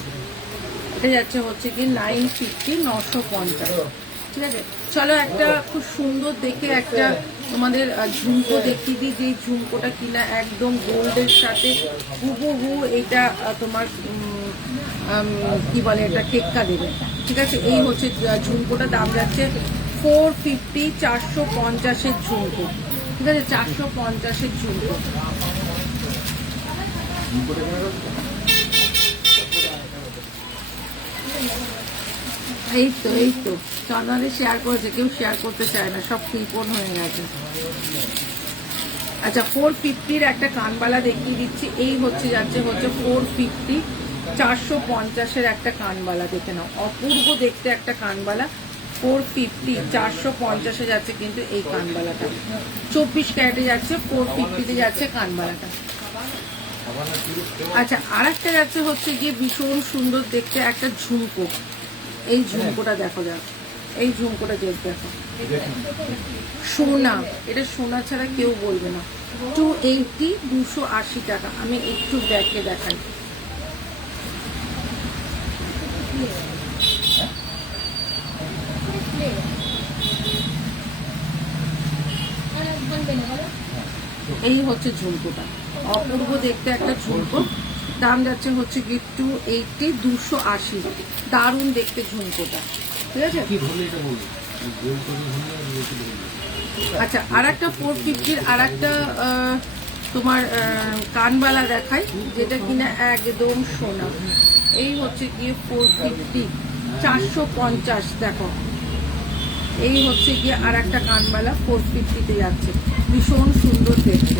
এটা যাচ্ছে হচ্ছে কি 950, 950। ঠিক আছে, চলো একটা খুব সুন্দর দেখে একটা তোমাদের ঝুমকো দেখিয়ে দিই, যে ঝুমকোটা কিনা একদম গোল্ডের সাথে হুবহু এটা তোমার কি বলে এটা টেক্কা দেবে। ঠিক আছে, এই হচ্ছে ঝুমকোটা, দাম যাচ্ছে 450, 450-এর ঝুমকো। ঠিক আছে, 450-এর ঝুমকো। এই তো চ্যানেলে শেয়ার করেছে, কেউ শেয়ার করতে চায় না, সব কৃপণ হয়ে গেছে। আচ্ছা, 450-র একটা কানবালা দেখিয়ে দিচ্ছি। এই হচ্ছে যাচ্ছে 450, 450-এর একটা কানবালা, দেখে নাও, অপূর্ব দেখতে একটা কানবালা। 450, 450-এ যাচ্ছে কিন্তু এই কানবালাটা, 24 ক্যারেটে যাচ্ছে, 450-তে যাচ্ছে কানবালাটা। আচ্ছা, আর একটা যাচ্ছে হচ্ছে গিয়ে ভীষণ সুন্দর দেখতে একটা ঝুমকো। এই ঝুমকোটা দেখো, এই ঝুমকোটা দেখো, সোনা, এটা সোনা ছাড়া কেউ বলবে না। 280, 280 টাকা। আমি একটু দেখে দেখাই। এই হচ্ছে ঝুমকোটা, অপূর্ব দেখতে একটা ঝুমকো, দাম যাচ্ছে হচ্ছে কি 280, 280। দারুণ দেখতে ঝুমকোটা। ঠিক আছে, আচ্ছা, আর একটা 450-র আর একটা তোমার কানবালা দেখাই, যেটা কিনা একদম সোনা। এই হচ্ছে গিয়ে 450, 450। দেখো, এই হচ্ছে গিয়ে আর একটা কানবালা 450-তে যাচ্ছে, ভীষণ সুন্দর দেখতে।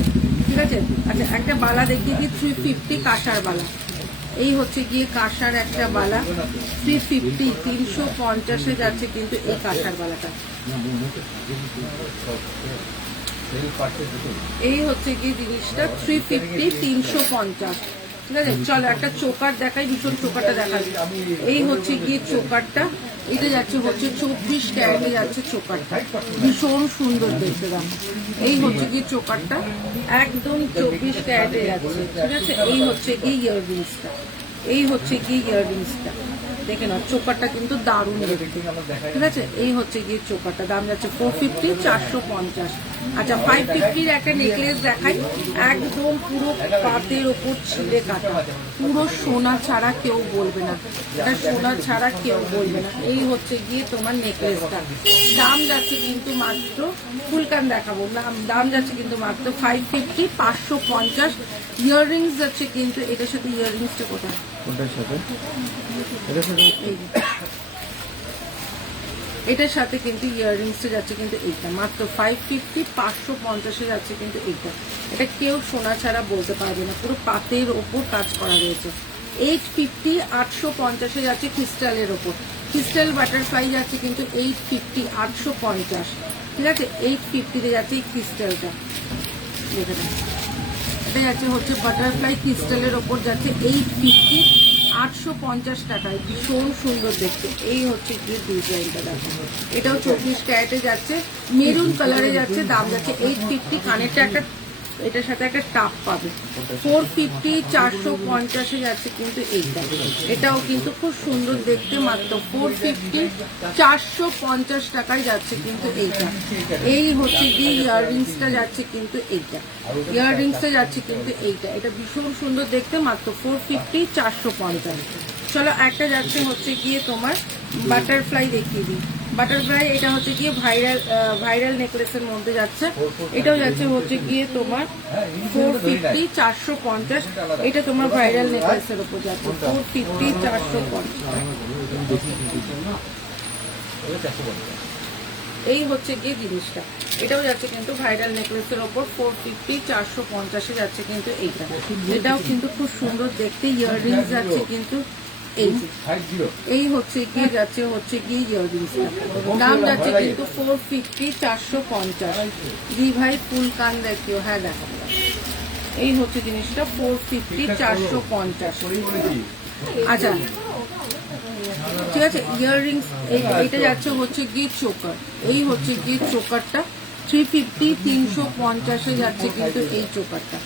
ঠিক আছে, আচ্ছা, একটা বালা দেখিয়ে দিই 350, কাঁসার বালা। এই হচ্ছে গিয়ে কাঁসার একটা বালা, 350, 350-এ যাচ্ছে কিন্তু এই কাঁসার বালাটা। এই হচ্ছে গিয়ে জিনিসটা 350, 350। ঠিক আছে, চলো একটা চোকার দেখাই, ভীষণ চোকারটা দেখাই। এই হচ্ছে গিয়ে চোকারটা, এটা যাচ্ছে হচ্ছে 24 ক্যারেটে যাচ্ছে চোকারটা, ভীষণ সুন্দর দেখতে। দাম এই হচ্ছে গিয়ে চোকারটা, একদম 24 ক্যারেটে যাচ্ছে। ঠিক আছে, এই হচ্ছে গিয়ে ইয়াররিংসটা, এই হচ্ছে গিয়ে ইয়াররিংসটা, দেখে নাও, চোকারটা কিন্তু দারুণ দেখতে। ঠিক আছে, এই হচ্ছে গিয়ে চোকারটা, দাম যাচ্ছে 450, 450। আচ্ছা, 550-র একটা নেকলেস দেখাই, একদম পুরো পাতের ওপর ছিলে কাটা, পুরো সোনা ছাড়া কেউ বলবে না, এটা সোনা ছাড়া কেউ বলবে না। এই হচ্ছে গিয়ে তোমার নেকলেসটা, দাম যাচ্ছে কিন্তু মাত্র, ফুলকান দেখাবো, দাম যাচ্ছে কিন্তু মাত্র 550, 550। ইয়াররিংস যাচ্ছে কিন্তু, এটার সাথে ইয়াররিংসটা কোথায়, এটার সাথে কিন্তু ইয়াররিংসটা যাচ্ছে কিন্তু এইটা মাত্র 550, 550-এ যাচ্ছে কিন্তু এইটা। এটা কেউ সোনা ছাড়া বলতে পারবে না, পুরো পাতের ওপর কাজ করা রয়েছে। 850, 850-এ যাচ্ছে ক্রিস্টালের ওপর, ক্রিস্টাল বাটারফ্লাই যাচ্ছে কিন্তু 850, 850। ঠিক আছে, 850-তে যাচ্ছে এই ক্রিস্টালটা, দেখে নাও, এটা যাচ্ছে হচ্ছে বাটারফ্লাই ক্রিস্টালের ওপর যাচ্ছে 850, 850 টাকায়, ভীষণ সুন্দর দেখতে। এই হচ্ছে গিয়ে ডিজাইনটা দেখো, এটাও 24 ক্যারেটে যাচ্ছে, মেরুন কালারে যাচ্ছে, দাম যাচ্ছে 850। কানেরটা একটা, এটার সাথে একটা টাপ পাবে। 450, 450-এ যাচ্ছে কিন্তু এইটা, এটাও কিন্তু খুব সুন্দর দেখতে, মাত্র 450, 450 টাকায় যাচ্ছে কিন্তু এইটা। এই হচ্ছে গিয়ে ইয়াররিংসটা যাচ্ছে কিন্তু এইটা, ইয়াররিংসটা যাচ্ছে কিন্তু এইটা, এটা ভীষণ সুন্দর দেখতে, মাত্র 450, 450। চলো একটা যাচ্ছে হচ্ছে গিয়ে তোমার বাটারফ্লাই দেখিয়ে দিই। বাটারফ্লাই, এটা হচ্ছে গিয়ে ভাইরাল নেকলেসের মধ্যে যাচ্ছে, এটাও যাচ্ছে হচ্ছে গিয়ে তোমার 450, 450। এটা তোমার ভাইরাল নেকলেসের উপর যাচ্ছে 450, 450। এই হচ্ছে গিয়ে জিনিসটা, এটাও যাচ্ছে কিন্তু ভাইরাল নেকলেসের ওপর 450, 450-এ যাচ্ছে কিন্তু এইটা, এটাও কিন্তু খুব সুন্দর দেখতে। ইয়াররিংস যাচ্ছে কিন্তু এই হচ্ছে গিয়ে যাচ্ছে হচ্ছে গিয়ে ইয়াররিংসটা, দাম যাচ্ছে কিন্তু 450, 450। জি ভাই, ফুল কান দেখিও, হ্যাঁ দেখো, এই হচ্ছে জিনিসটা 450, 450। আচ্ছা, ঠিক আছে, ইয়াররিংস এটা যাচ্ছে হচ্ছে গিয়ে চোকার, এই হচ্ছে গিয়ে চোকারটা 350, 350-এ যাচ্ছে কিন্তু এই চোকারটা।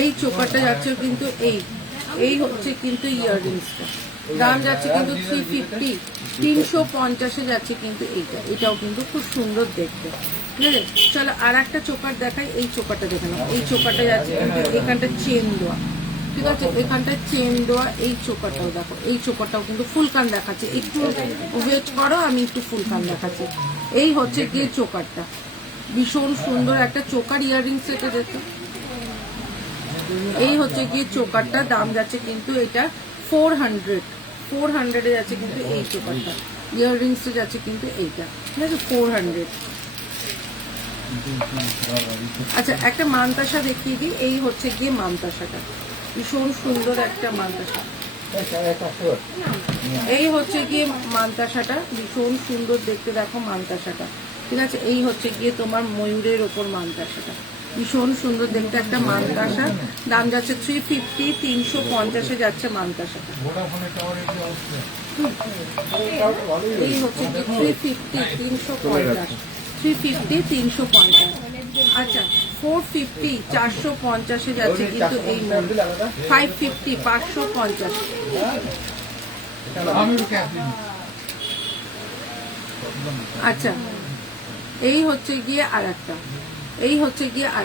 এই চোকারটা যাচ্ছে কিন্তু এই হচ্ছে কিন্তু ইয়াররিংসটা, দাম যাচ্ছে কিন্তু 350, 350-এ যাচ্ছে কিন্তু এটাও কিন্তু খুব সুন্দর দেখতে। ঠিক আছে, চলো আর একটা চোকার দেখাই। এই চোকারটা দেখে নাও, এই চোকারটা যাচ্ছে কিন্তু এখানটা চেন দেওয়া। ঠিক আছে, এখানটা চেন দেওয়া। এই চোকারটাও দেখো, এই চোকারটাও কিন্তু ফুল কান দেখাচ্ছে। একটু ওয়েট করো, আমি একটু ফুল কান দেখাচ্ছি। এই হচ্ছে গিয়ে চোকারটা, ভীষণ সুন্দর একটা চোকার ইয়াররিংস। এটা দেখো, এই হচ্ছে গিয়ে চোকারটা, দাম যাচ্ছে কিন্তু এটা 400-এ যাচ্ছে কিন্তু এই চোকারটা। ইয়াররিংসে যাচ্ছে কিন্তু এইটা, ঠিক আছে, 400। আচ্ছা, একটা মানতাসা দেখিয়ে দিই। এই হচ্ছে গিয়ে মানতাসাটা, ভীষণ সুন্দর একটা মানতাসা। এই হচ্ছে গিয়ে মানতাসাটা, ভীষণ সুন্দর দেখতে, দেখো মানতাসাটা। ঠিক আছে, এই হচ্ছে গিয়ে তোমার ময়ূরের ওপর মানতাসাটা, ভীষণ সুন্দর দেখতে একটা মানতাসা। দাম যাচ্ছে 350, 350-এ যাচ্ছে মানতাসাটা। এই হচ্ছে কি 350, 350, 350, 350। আচ্ছা, 450, 450-এ যাচ্ছে কিন্তু এই 550, 550। আচ্ছা, এই হচ্ছে গিয়ে আর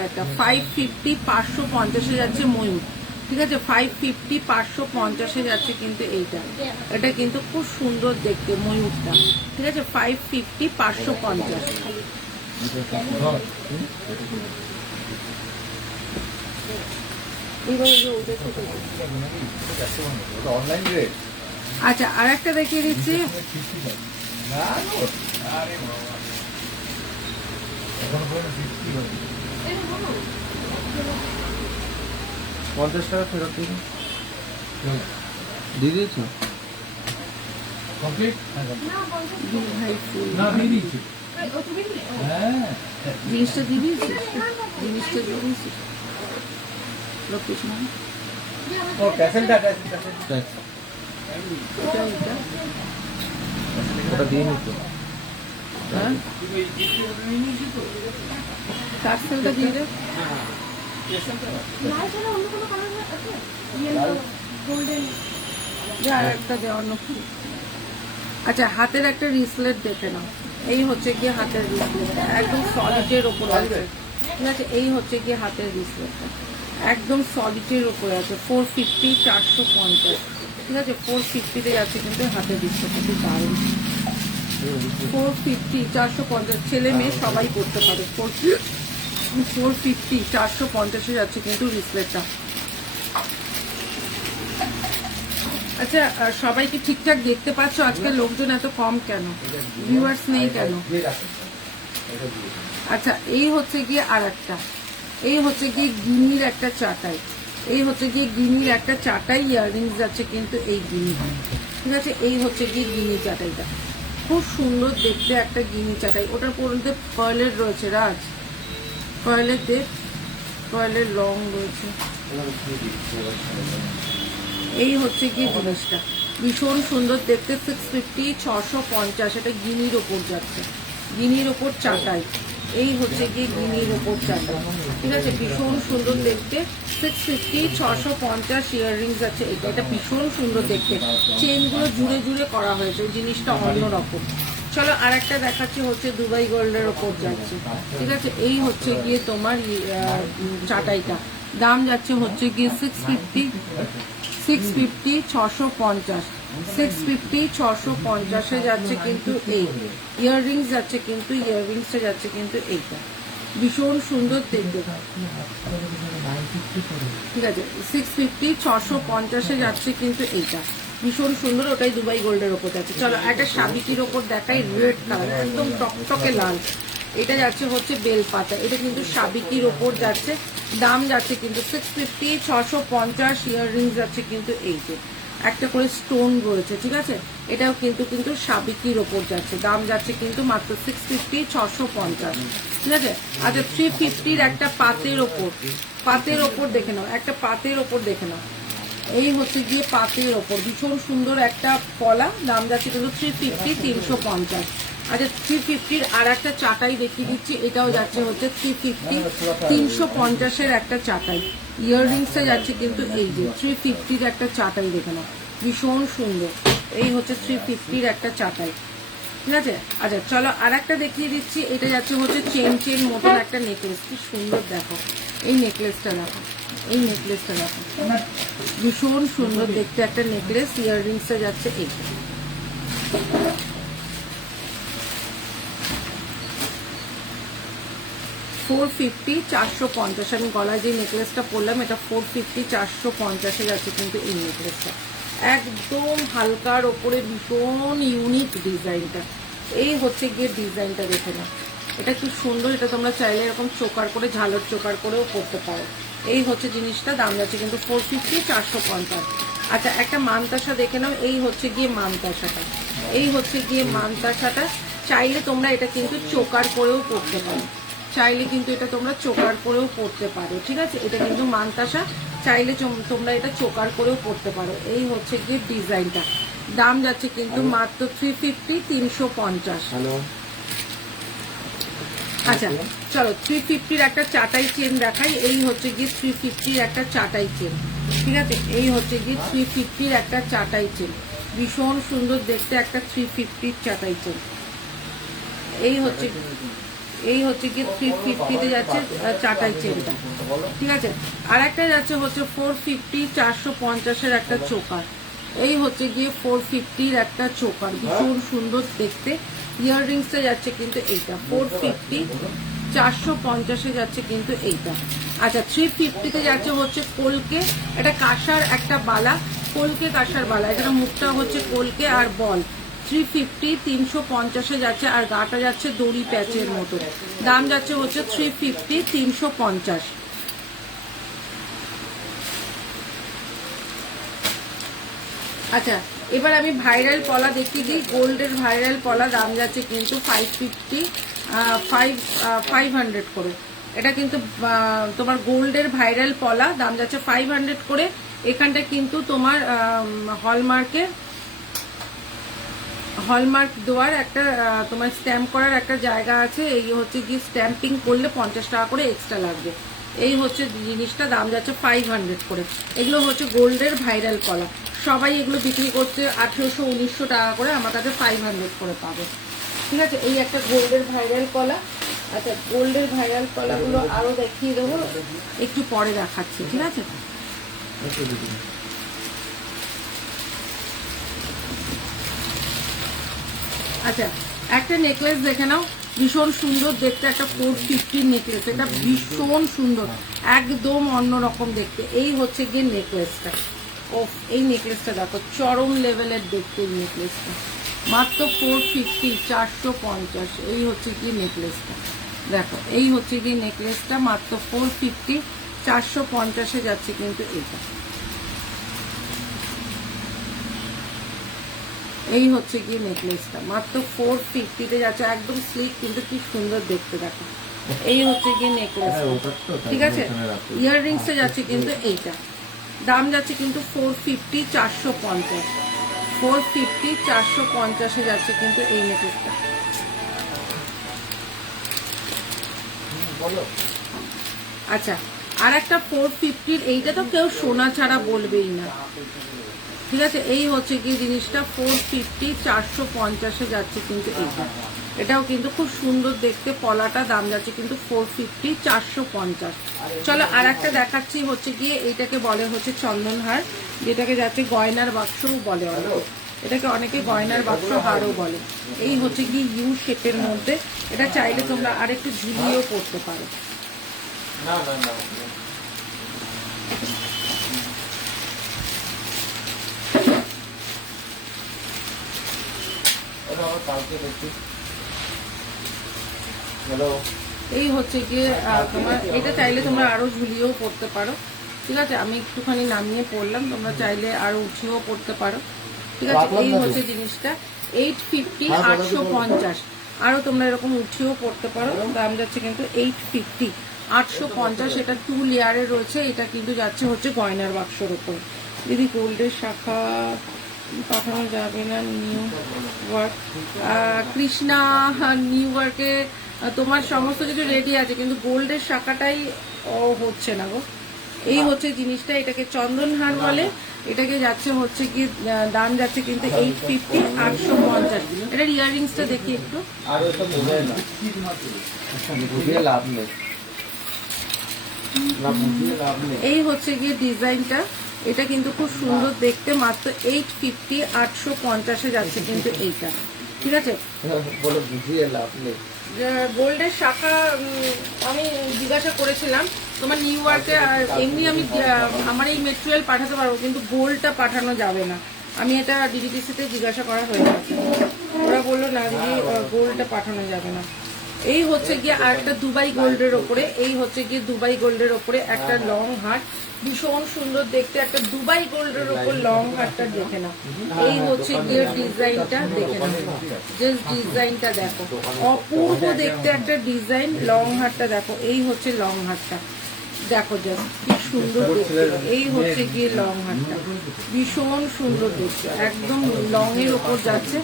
একটা, 550, 550-এ যাচ্ছে ময়ূর। ঠিক আছে, 550, 550-এ যাচ্ছে কিন্তু এটা কিন্তু খুব সুন্দর দেখতে ময়ূরটা। ঠিক আছে, 550, 550। আচ্ছা, আর একটা দেখিয়ে দিচ্ছি। 50 টাকা ফেরত দিন। দিয়ে দিয়েছো? কমপ্লিট? ভাই ফুল না, দিয়ে দিয়েছি। ও তুমি দিলে? হ্যাঁ। জিনিসটা দিয়ে দিয়েছিস, জিনিসটা দিয়ে দিয়েছিস লোকেশ না, ও ক্যাসেলটা এটা ওটা দিয়ে নিত। হ্যাঁ, পার্সেলটা দিয়ে দে। লাল ছাড়া অন্য কোনো কালার আছে? Yellow, golden. আর একটা দে অন্য ফুল। আচ্ছা, হাতের একটা রিসলেট দেখে নাও। এই হচ্ছে গিয়ে হাতের রিসলেটটা, একদম সলিডের ওপর আছে। ঠিক আছে, এই হচ্ছে গিয়ে হাতের রিসলেটটা, একদম সলিডের ওপরে আছে। 450, 450। ঠিক আছে, 450-তে যাচ্ছে কিন্তু হাতের রিসলেটটা, খুব দারুণ। 450, 450, ছেলে মেয়ে সবাই করতে পারে। 450, 450-এ যাচ্ছে কিন্তু রিসলেটটা। আচ্ছা, সবাই কি ঠিকঠাক দেখতে পাচ্ছ? আজকে লোকজন এত কম কেন, ভিউয়ার্স নেই কেন? আচ্ছা, এই হচ্ছে গিয়ে আর একটা, এই হচ্ছে গিয়ে গিনির একটা চাটাই, এই হচ্ছে গিয়ে গিনির একটা চাটাই ইয়াররিংস যাচ্ছে কিন্তু এই গিনি। ঠিক আছে, এই হচ্ছে গিয়ে গিনি চাটাইটা, খুব সুন্দর দেখতে একটা গিনি চাটাই। ওটার পরে পার্লের রয়েছে, রাজ পার্লের দেব, পার্লের লং রয়েছে। এই হচ্ছে গিয়ে জিনিসটা, ভীষণ সুন্দর দেখতে। 650, 650, এটা গিনির ওপর যাচ্ছে, গিনির ওপর চাটাই। এই হচ্ছে গিয়ে গিনির ওপর চাটাই। ঠিক আছে, ভীষণ সুন্দর দেখতে। 650, 650 ইয়াররিংস আছে। এটা ভীষণ সুন্দর দেখতে, চেনগুলো জুড়ে জুড়ে করা হয়েছে, জিনিসটা অন্যরকম। চলো আর একটা দেখাচ্ছি, হচ্ছে দুবাই গোল্ডের ওপর যাচ্ছে। ঠিক আছে, এই হচ্ছে গিয়ে তোমার চাটাইটা, দাম যাচ্ছে হচ্ছে গিয়ে 650, 650, 650, 650-এ যাচ্ছে কিন্তু এই ইয়াররিংস যাচ্ছে কিন্তু, ইয়াররিংসটা যাচ্ছে কিন্তু এইটা, ভীষণ সুন্দর দেখতে। ঠিক আছে, 650, 650-এ যাচ্ছে কিন্তু এইটা, ভীষণ সুন্দর। ওটাই দুবাই গোল্ডের ওপর যাচ্ছে। চলো একটা সাবিকির ওপর দেখাই, রেড কালার, একদম টকটকে লাল। এটা যাচ্ছে হচ্ছে বেলপাতা, এটা কিন্তু সাবিকির ওপর যাচ্ছে, দাম যাচ্ছে কিন্তু 650, 650। ইয়াররিংস যাচ্ছে কিন্তু এই যে একটা করে স্টোন রয়েছে। ঠিক আছে, এটাও কিন্তু সাবিকির ওপর যাচ্ছে, দাম যাচ্ছে কিন্তু মাত্র 650, 650। ঠিক আছে, আচ্ছা 350-র একটা পাতের ওপর দেখে নাও, একটা পাতের ওপর দেখে নাও। এই হচ্ছে গিয়ে পাতের ওপর, ভীষণ সুন্দর একটা পলা, দাম যাচ্ছে কিন্তু 350, 350। আচ্ছা, 350-র আর একটা চাটাই দেখিয়ে দিচ্ছি, এটাও যাচ্ছে হচ্ছে 350, 350-এর একটা চাটাই। ইয়াররিংসটা যাচ্ছে কিন্তু এই যে 350-র একটা চাটাই, দেখে নাও ভীষণ সুন্দর। এই হচ্ছে 350-র একটা চাটাই, ঠিক আছে। আচ্ছা চলো আর একটা দেখিয়ে দিচ্ছি। এটা যাচ্ছে হচ্ছে চেন মতন একটা নেকলেস, কি সুন্দর দেখো। এই নেকলেসটা দেখো, এই নেকলেসটা দেখো, ভীষণ সুন্দর দেখতে একটা নেকলেস। ইয়াররিংসটা যাচ্ছে এই 450, 450। আমি গলায় যে নেকলেসটা পরলাম এটা 450, 450-এ যাচ্ছে কিন্তু এই নেকলেসটা। একদম হালকার ওপরে ভীষণ ইউনিক ডিজাইনটা। এই হচ্ছে গিয়ে ডিজাইনটা, দেখে না এটা কি সুন্দর। এটা তোমরা চাইলে এরকম চোকার করে, ঝালর চোকার করেও পরতে পারো। এই হচ্ছে জিনিসটা, দাম যাচ্ছে কিন্তু 450, 450। আচ্ছা একটা মানতাসা দেখে নাও। এই হচ্ছে গিয়ে মানতাসাটা, এই হচ্ছে গিয়ে মানতাসাটা। চাইলে তোমরা এটা কিন্তু চোকার করেও পরতে পারো, চাইলে কিন্তু এটা তোমরা চোকার করেও পরতে পারো, ঠিক আছে। এটা কিন্তু মানতাসা, চাইলে তোমরা এটা চোকার করেও পরতে পারো। এই হচ্ছে গিয়ে ডিজাইনটা, দাম যাচ্ছে কিন্তু মাত্র 350, 350। আচ্ছা চলো 350-র একটা চাটাই চেন দেখাই। এই হচ্ছে গিয়ে 350-র একটা চাটাই চেন, ঠিক আছে। এই হচ্ছে গিয়ে 350-র একটা চাটাই চেন, ভীষণ সুন্দর দেখতে একটা 350-র চাটাই চেন। এই হচ্ছে গিয়ে 350-তে যাচ্ছে চাটাই চেনটা, ঠিক আছে। আর একটা যাচ্ছে হচ্ছে 450, 450-এর একটা চোকার। এই হচ্ছে গিয়ে 450-র একটা চোকার, ভীষণ সুন্দর দেখতে। ইয়াররিংসটা যাচ্ছে কিন্তু এইটা 450, 450-এ যাচ্ছে কিন্তু এইটা। আচ্ছা 350-তে যাচ্ছে হচ্ছে কলকে, এটা কাঁসার একটা বালা, কলকে কাঁসার বালা। এখানে মুখটা হচ্ছে কলকে আর বল। 350, 350-এ যাচ্ছে, আর গাটা যাচ্ছে দড়ি প্যাচের মতো। দাম যাচ্ছে হচ্ছে 350, 350। আচ্ছা এবার আমি ভাইরাল পলা দেখিয়ে দিই। গোল্ডের ভাইরাল পলা, দাম যাচ্ছে কিন্তু 550, 500 করে। এটা কিন্তু তোমার গোল্ডের ভাইরাল পলা, দাম যাচ্ছে 500 করে। এখানটা কিন্তু তোমার হলমার্ক দেওয়ার একটা, তোমার স্ট্যাম্প করার একটা জায়গা আছে। এই হচ্ছে গিয়ে স্ট্যাম্পিং করলে 50 টাকা করে এক্সট্রা লাগবে। এই হচ্ছে জিনিসটা, দাম যাচ্ছে 500 করে। এগুলো হচ্ছে গোল্ডের ভাইরাল পলা, সবাই এগুলো বিক্রি করছে 1800, 1900 টাকা করে, আমার কাছে 500 করে পাবে, ঠিক আছে। এই একটা গোল্ডের ভাইরাল পলা। আচ্ছা গোল্ডের ভাইরাল পলাগুলো আরো দেখিয়ে দেবো, একটু পরে দেখাচ্ছি, ঠিক আছে। আচ্ছা একটা নেকলেস দেখে নাও, ভীষণ সুন্দর দেখতে একটা 450 নেকলেস। এটা ভীষণ সুন্দর, একদম অন্যরকম দেখতে। এই হচ্ছে গিয়ে নেকলেসটা, ও এই নেকলেসটা দেখো, চরম লেভেলের দেখতে এই নেকলেসটা। মাত্র 450, 450। এই হচ্ছে গিয়ে নেকলেসটা দেখো, এই হচ্ছে গিয়ে নেকলেসটা মাত্র 450, 450-এ যাচ্ছে কিন্তু এইটা। এই হচ্ছে গিয়ে নেকলেসটা মাত্র 450-তে যাচ্ছে, একদম স্লিক কিন্তু কি সুন্দর দেখতে দেখো। এই হচ্ছে গিয়ে নেকলেস, ঠিক আছে। ইয়াররিংসে যাচ্ছে কিন্তু এইটা, দাম যাচ্ছে কিন্তু 450, 450। 450, 450-এ যাচ্ছে কিন্তু এই নেকলেসটা। আচ্ছা আর একটা 450-র, এইটা তো কেউ সোনা ছাড়া বলবেই না, ঠিক আছে। এই হচ্ছে কি জিনিসটা 450, 450-এ যাচ্ছে কিন্তু এইটা। এটাও কিন্তু খুব সুন্দর দেখতে পলাটা, দাম যাচ্ছে কিন্তু 450, 450। চলো আর একটা দেখাচ্ছি, হচ্ছে গিয়ে এইটাকে বলে হচ্ছে চন্দনহার, যেটাকে যাচ্ছে গয়নার বাক্সও বলে অনেকে, এটাকে অনেকে গয়নার বাক্স হারও বলে। এই হচ্ছে গিয়ে ইউ শেপের মধ্যে, এটা চাইলে তোমরা আর একটু ঝুলিয়েও পড়তে পারো। না না না কালকে দেখি। হ্যালো, এই হচ্ছে গিয়ে তোমার, এটা চাইলে তোমরা আরো ঝুলিয়েও পড়তে পারো, ঠিক আছে। আমি একটুখানি নামিয়ে পড়লাম, তোমরা চাইলে আরো উঠিয়েও পড়তে পারো, ঠিক আছে। এই হচ্ছে জিনিসটা 850, 850। আরো তোমরা এরকম উঠিয়েও পড়তে পারো, দাম যাচ্ছে কিন্তু 850, 850। এটা 2 লেয়ারের রয়েছে। এটা কিন্তু যাচ্ছে হচ্ছে গয়নার বাক্সর উপর। দিদি গোল্ডের শাখা পাঠানো যাবে না নিউ ওয়ার্ক? কৃষ্ণা, নিউ ওয়ার্কে তোমার সমস্ত কিছু রেডি আছে, কিন্তু গোল্ডের শাখাটাই হচ্ছে না গো। এই হচ্ছে জিনিসটা, এটাকে চন্দনহার বলে। এটাকে যাচ্ছে হচ্ছে কি দাম যাচ্ছে কিন্তু 850, 850। এটার ইয়াররিংসটা দেখি একটু। আর ওইসব বুঝে না, বুঝিয়ে লাভ নেই, না বুঝিয়ে লাভ নেই। এই হচ্ছে গিয়ে ডিজাইনটা, এটা কিন্তু খুব সুন্দর দেখতে, মাত্র 850, 850 যাচ্ছে কিন্তু এইটা, ঠিক আছে। বলে বুঝিয়ে লাভ নেই। গোল্ডের শাখা আমি জিজ্ঞাসা করেছিলাম তোমার নিউ ইয়র্কে, এমনি আমি আমার এই মেটেরিয়াল পাঠাতে পারবো, কিন্তু গোল্ডটা পাঠানো যাবে না। আমি এটা ডিডিটিসিতে জিজ্ঞাসা করা হয়ে গেছে, ওরা বললো না দিদি গোল্ডটা পাঠানো যাবে না। এই হচ্ছে গিয়ে আর একটা দুবাই গোল্ডের ওপরে, এই হচ্ছে গিয়ে দুবাই গোল্ডের ওপরে একটা লং হাট, ভীষণ সুন্দর দেখতে একটা দুবাই গোল্ডের ওপর লং হাটটা দেখে নাও। এই হচ্ছে গিয়ে ডিজাইনটা দেখে নাও, জাস্ট ডিজাইনটা দেখো, অপূর্ব দেখতে একটা ডিজাইন। লং হাটটা দেখো, এই হচ্ছে লং হাটটা দেখো, জাস্ট কি সুন্দর দেখতে। এই হচ্ছে গিয়ে লং হাটটা, ভীষণ সুন্দর দেখতে, একদম লং এর ওপর যাচ্ছে।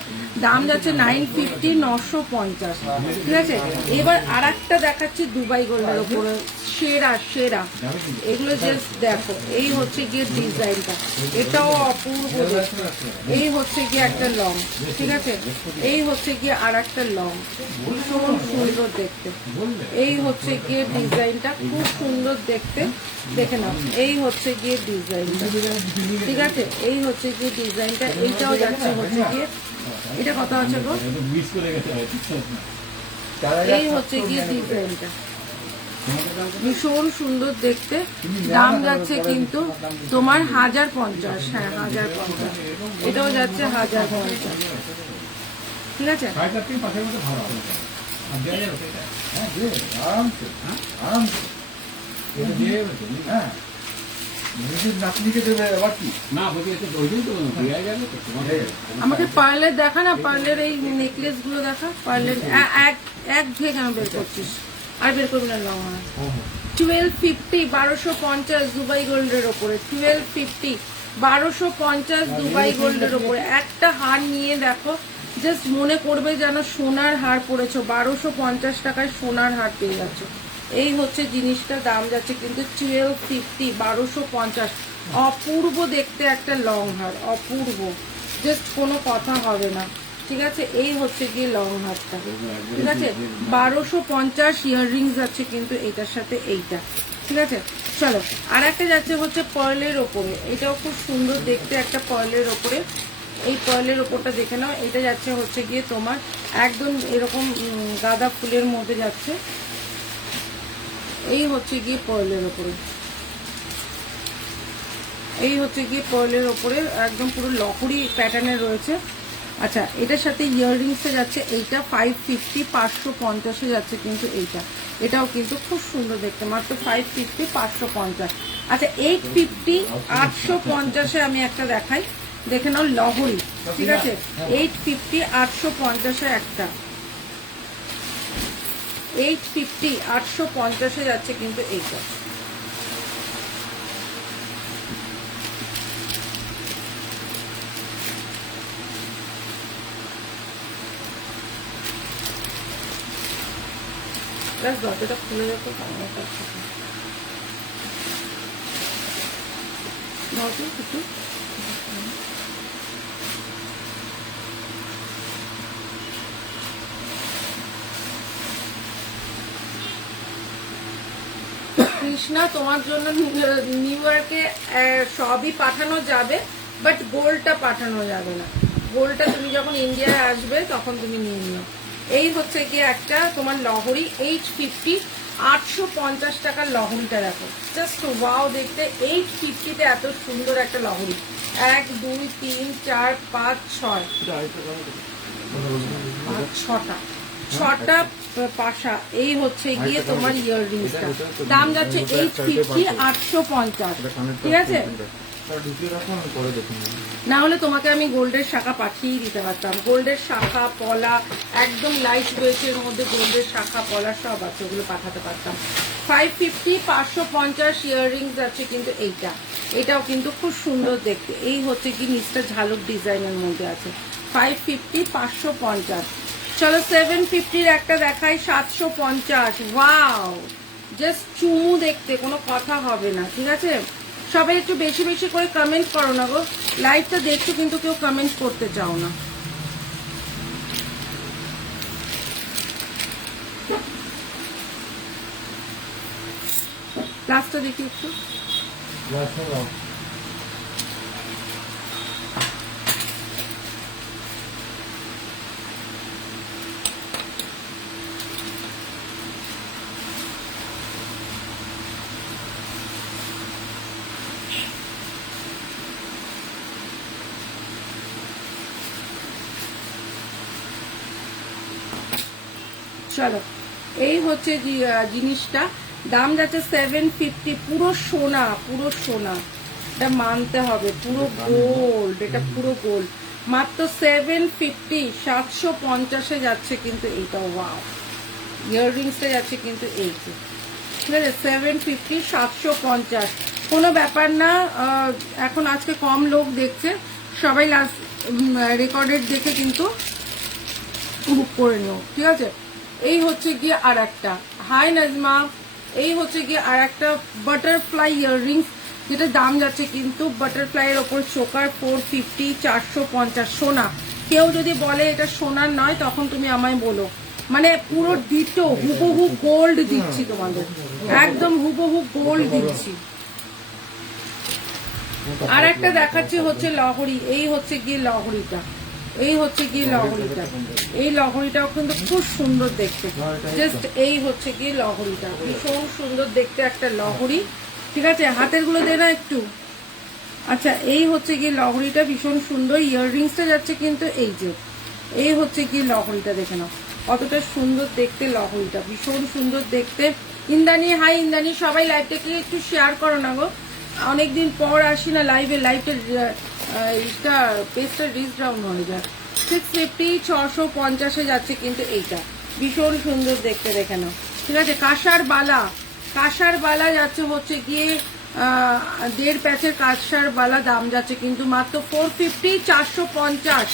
দাম যাচ্ছে 950, 950, ঠিক আছে। এবার আর একটা দেখাচ্ছি দুবাই গোল্ডের ওপরে, সেরা সেরা, এগুলো জাস্ট দেখো। এই হচ্ছে গিয়ে ডিজাইনটা, এটাও অপূর্ব দেখতে। এই হচ্ছে গিয়ে একটা লং, ঠিক আছে। এই হচ্ছে গিয়ে আর একটা লং, ভীষণ সুন্দর দেখতে। এই হচ্ছে গিয়ে ডিজাইনটা, খুব সুন্দর দেখতে, দেখে নাও। এই হচ্ছে গিয়ে ডিজাইনটা, ঠিক আছে। এই হচ্ছে গিয়ে ডিজাইনটা, এইটাও যাচ্ছে হচ্ছে গিয়ে, এটা কত আছে গো? এই হচ্ছে গিয়ে ডিজাইনটা, ভীষণ সুন্দর দেখতে। দাম যাচ্ছে কিন্তু তোমার 1050, হ্যাঁ 1050, এটাও যাচ্ছে 1050, ঠিক আছে। আমাকে পার্লের দেখা না, পার্লের এই নেকলেস গুলো দেখা, পার্লের এক ধুয়ে কেন বের করছিস, আর বের করবি না। লং 1250, 1250 দুবাই গোল্ডের ওপরে, 1250, 1250 দুবাই গোল্ডের ওপরে। একটা হার নিয়ে দেখো, জাস্ট মনে করবে যেন সোনার হার পড়েছো, 1250 টাকায় সোনার হার পেয়ে যাচ্ছ। এই হচ্ছে জিনিসটা, দাম যাচ্ছে কিন্তু 1250, 1250। অপূর্ব দেখতে একটা লং হার, অপূর্ব, জাস্ট কোনো কথা হবে না, ঠিক আছে। এই হচ্ছে গিয়ে লং হারটা, ঠিক আছে। 1250 ইয়াররিংস যাচ্ছে কিন্তু এটার সাথে এইটা, ঠিক আছে। চলো আর একটা যাচ্ছে হচ্ছে পার্লের ওপরে, এটাও খুব সুন্দর দেখতে একটা পার্লের ওপরে। এই পার্লের ওপরটা দেখে নাও, এটা যাচ্ছে হচ্ছে গিয়ে তোমার একদম এরকম গাঁদা ফুলের মধ্যে যাচ্ছে। এই হচ্ছে গিয়ে পার্লের ওপরে, এই হচ্ছে গিয়ে পার্লের ওপরে একদম পুরো লহরি প্যাটার্নের রয়েছে। আচ্ছা, এটার সাথে ইয়াররিংসে যাচ্ছে এইটা 550, 550 যাচ্ছে কিন্তু এইটা, এটাও কিন্তু খুব সুন্দর দেখতে, মাত্র 550, 550। আচ্ছা 850, 850 আমি একটা দেখাই, দেখে নাও লহরি, ঠিক আছে। 850, 850 একটা, 850, 850 যাচ্ছে কিন্তু এইটা। দরজাটা খুলে যেত, একটু কৃষ্ণা, তোমার জন্য নিউ ইয়র্কে সবই পাঠানো যাবে, বাট গোল্ডটা পাঠানো যাবে না। গোল্ডটা তুমি যখন ইন্ডিয়ায় আসবে তখন তুমি নিয়ে নিও। এই হচ্ছে গিয়ে একটা তোমার লহরি, 850, 850 টাকার লহরিটা দেখো, জাস্ট ওয়াও দেখতে। 850-তে এত সুন্দর একটা লহরি, 1 2 3 4 5 6, 6টা পাশা। এই হচ্ছে গিয়ে তোমার ইয়াররিংসটা, দাম যাচ্ছে 850, 850, ঠিক আছে। না হলে তোমাকে আমি গোল্ডের শাখা পাঠিয়ে দিতে পারতাম, গোল্ডের শাখা পলা একদম লাইট ওয়েটের মধ্যে, গোল্ডের শাখা পলা সব আছে, ওগুলো পাঠাতে পারতাম। 550, 550 ইয়াররিংস আছে কিন্তু এইটা, এটাও কিন্তু খুব সুন্দর দেখতে। এই হচ্ছে কি নিচটা ঝালক ডিজাইনের মধ্যে আছে, 550, 550। চলো 750-র একটা দেখাই, 750। ওয়াও, জাস্ট চুমু দেখতে, কোনো কথা হবে না, ঠিক আছে? সবাই একটু বেশি বেশি করে কমেন্ট করো না গো, লাইভটা দেখছো কিন্তু কেউ কমেন্ট করতে চাও না। লাস্টটা দেখি একটু। চলো, এই হচ্ছে জিনিসটা, দাম যাচ্ছে 750, পুরো সোনা, পুরো সোনা, এটা মানতে হবে, পুরো গোল্ড, এটা পুরো গোল্ড, মাত্র 750, 750-এ যাচ্ছে কিন্তু এইটা। ওয়াও, ইয়াররিংসটা যাচ্ছে কিন্তু এই যে, ঠিক আছে, 750, 750, কোনো ব্যাপার না। এখন আজকে কম লোক দেখছে, সবাই লাস্ট রেকর্ডেড দেখে কিন্তু বুক করে নিও, ঠিক আছে? এই হচ্ছে গিয়ে আর একটা, হাই নাজমা, এই হচ্ছে গিয়ে আর একটা বাটারফ্লাই ইয়াররিংস, যেটা দাম যাচ্ছে কিন্তু বাটারফ্লাই এর ওপর চোকার, 450, 450 সোনা। কেউ যদি বলে এটা সোনার নয়, তখন তুমি আমায় বলো, মানে পুরো ডিটো হুবহু গোল্ড দিচ্ছি তোমাদের, একদম হুবহু গোল্ড দিচ্ছি। আর একটা দেখাচ্ছি হচ্ছে লহরি, এই হচ্ছে গিয়ে লহরিটা, এই হচ্ছে গিয়ে লহরিটা, এই লহরিটাও কিন্তু খুব সুন্দর দেখতে, জাস্ট এই হচ্ছে গিয়ে লহরিটা, ভীষণ সুন্দর দেখতে একটা লহরি, ঠিক আছে? হাতের গুলো দে না একটু। আচ্ছা, এই হচ্ছে গিয়ে লহরিটা, ভীষণ সুন্দর। ইয়াররিংসটা যাচ্ছে কিন্তু এই যে, এই হচ্ছে গিয়ে লহরিটা, দেখে নাও কতটা সুন্দর দেখতে লহরিটা, ভীষণ সুন্দর দেখতে। ইন্দ্রাণী, হাই ইন্দ্রাণী, সবাই লাইভটাকে একটু শেয়ার করো না গো, অনেকদিন পর আসি না লাইভে, লাইভটা পেজটা রিচ ডাউন হয়ে যায়। 650, 650-এ যাচ্ছে কিন্তু এইটা, ভীষণ সুন্দর দেখতে, দেখে নাও, ঠিক আছে? কাঁসার বালা, কাঁসার বালা যাচ্ছে হচ্ছে গিয়ে 1.5 প্যাচের কাঁসার বালা, দাম যাচ্ছে কিন্তু মাত্র 450, 450,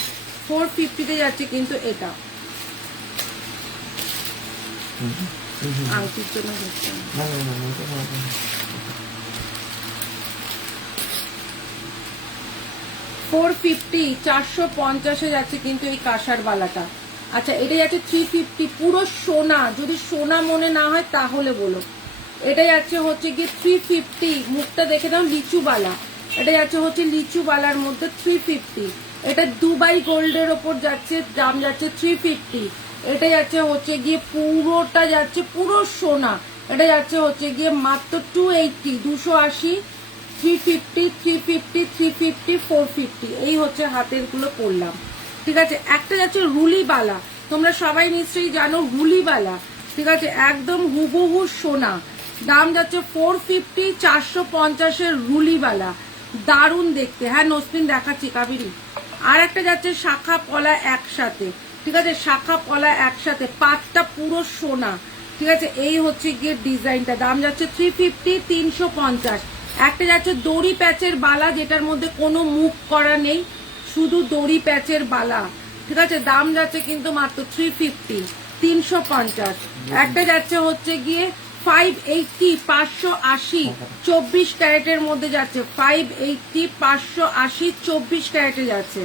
450-তে যাচ্ছে কিন্তু এটা। আংটির জন্য হচ্ছে 450, 450-এ যাচ্ছে কিন্তু এই কাঁসার বালাটা। আচ্ছা, এটা যাচ্ছে 350, পুরো সোনা, যদি সোনা মনে না হয় তাহলে বলো। এটা যাচ্ছে হচ্ছে গিয়ে 350, মুখটা দেখে নাও, লিচু বালা, এটা যাচ্ছে হচ্ছে লিচু বালার মধ্যে 350। এটা দুবাই গোল্ডের ওপর যাচ্ছে, দাম যাচ্ছে 350। এটা যাচ্ছে হচ্ছে গিয়ে পুরোটা যাচ্ছে পুরো সোনা, এটা যাচ্ছে হচ্ছে গিয়ে মাত্র 280, 280, 350, 350, 350, 450, এই হচ্ছে হাতের গুলো করলাম, ঠিক আছে? একটা যাচ্ছে রুলিবালা, তোমরা সবাই নিশ্চয়ই জানো রুলিবালা, ঠিক আছে? একদম হুবহু সোনা, দাম যাচ্ছে 450, 450-এর রুলিবালা, দারুণ দেখতে। হ্যাঁ নসপিন দেখাচ্ছি কাবেরী। আর একটা যাচ্ছে শাখা পলা একসাথে, ঠিক আছে? শাখা পলা একসাথে, পাতটা পুরো সোনা, ঠিক আছে? এই হচ্ছে গিয়ে ডিজাইনটা, দাম যাচ্ছে 350, 350। একটা যাচ্ছে দড়ি প্যাচের বালা, যেটার মধ্যে কোনো মুখ করা নেই, শুধু দড়ি প্যাচের বালা, ঠিক আছে? দাম যাচ্ছে কিন্তু মাত্র 350, 350। একটা যাচ্ছে হচ্ছে গিয়ে 580, 580, 24 ক্যারেটের মধ্যে যাচ্ছে, 580, 580, 24 ক্যারেটে যাচ্ছে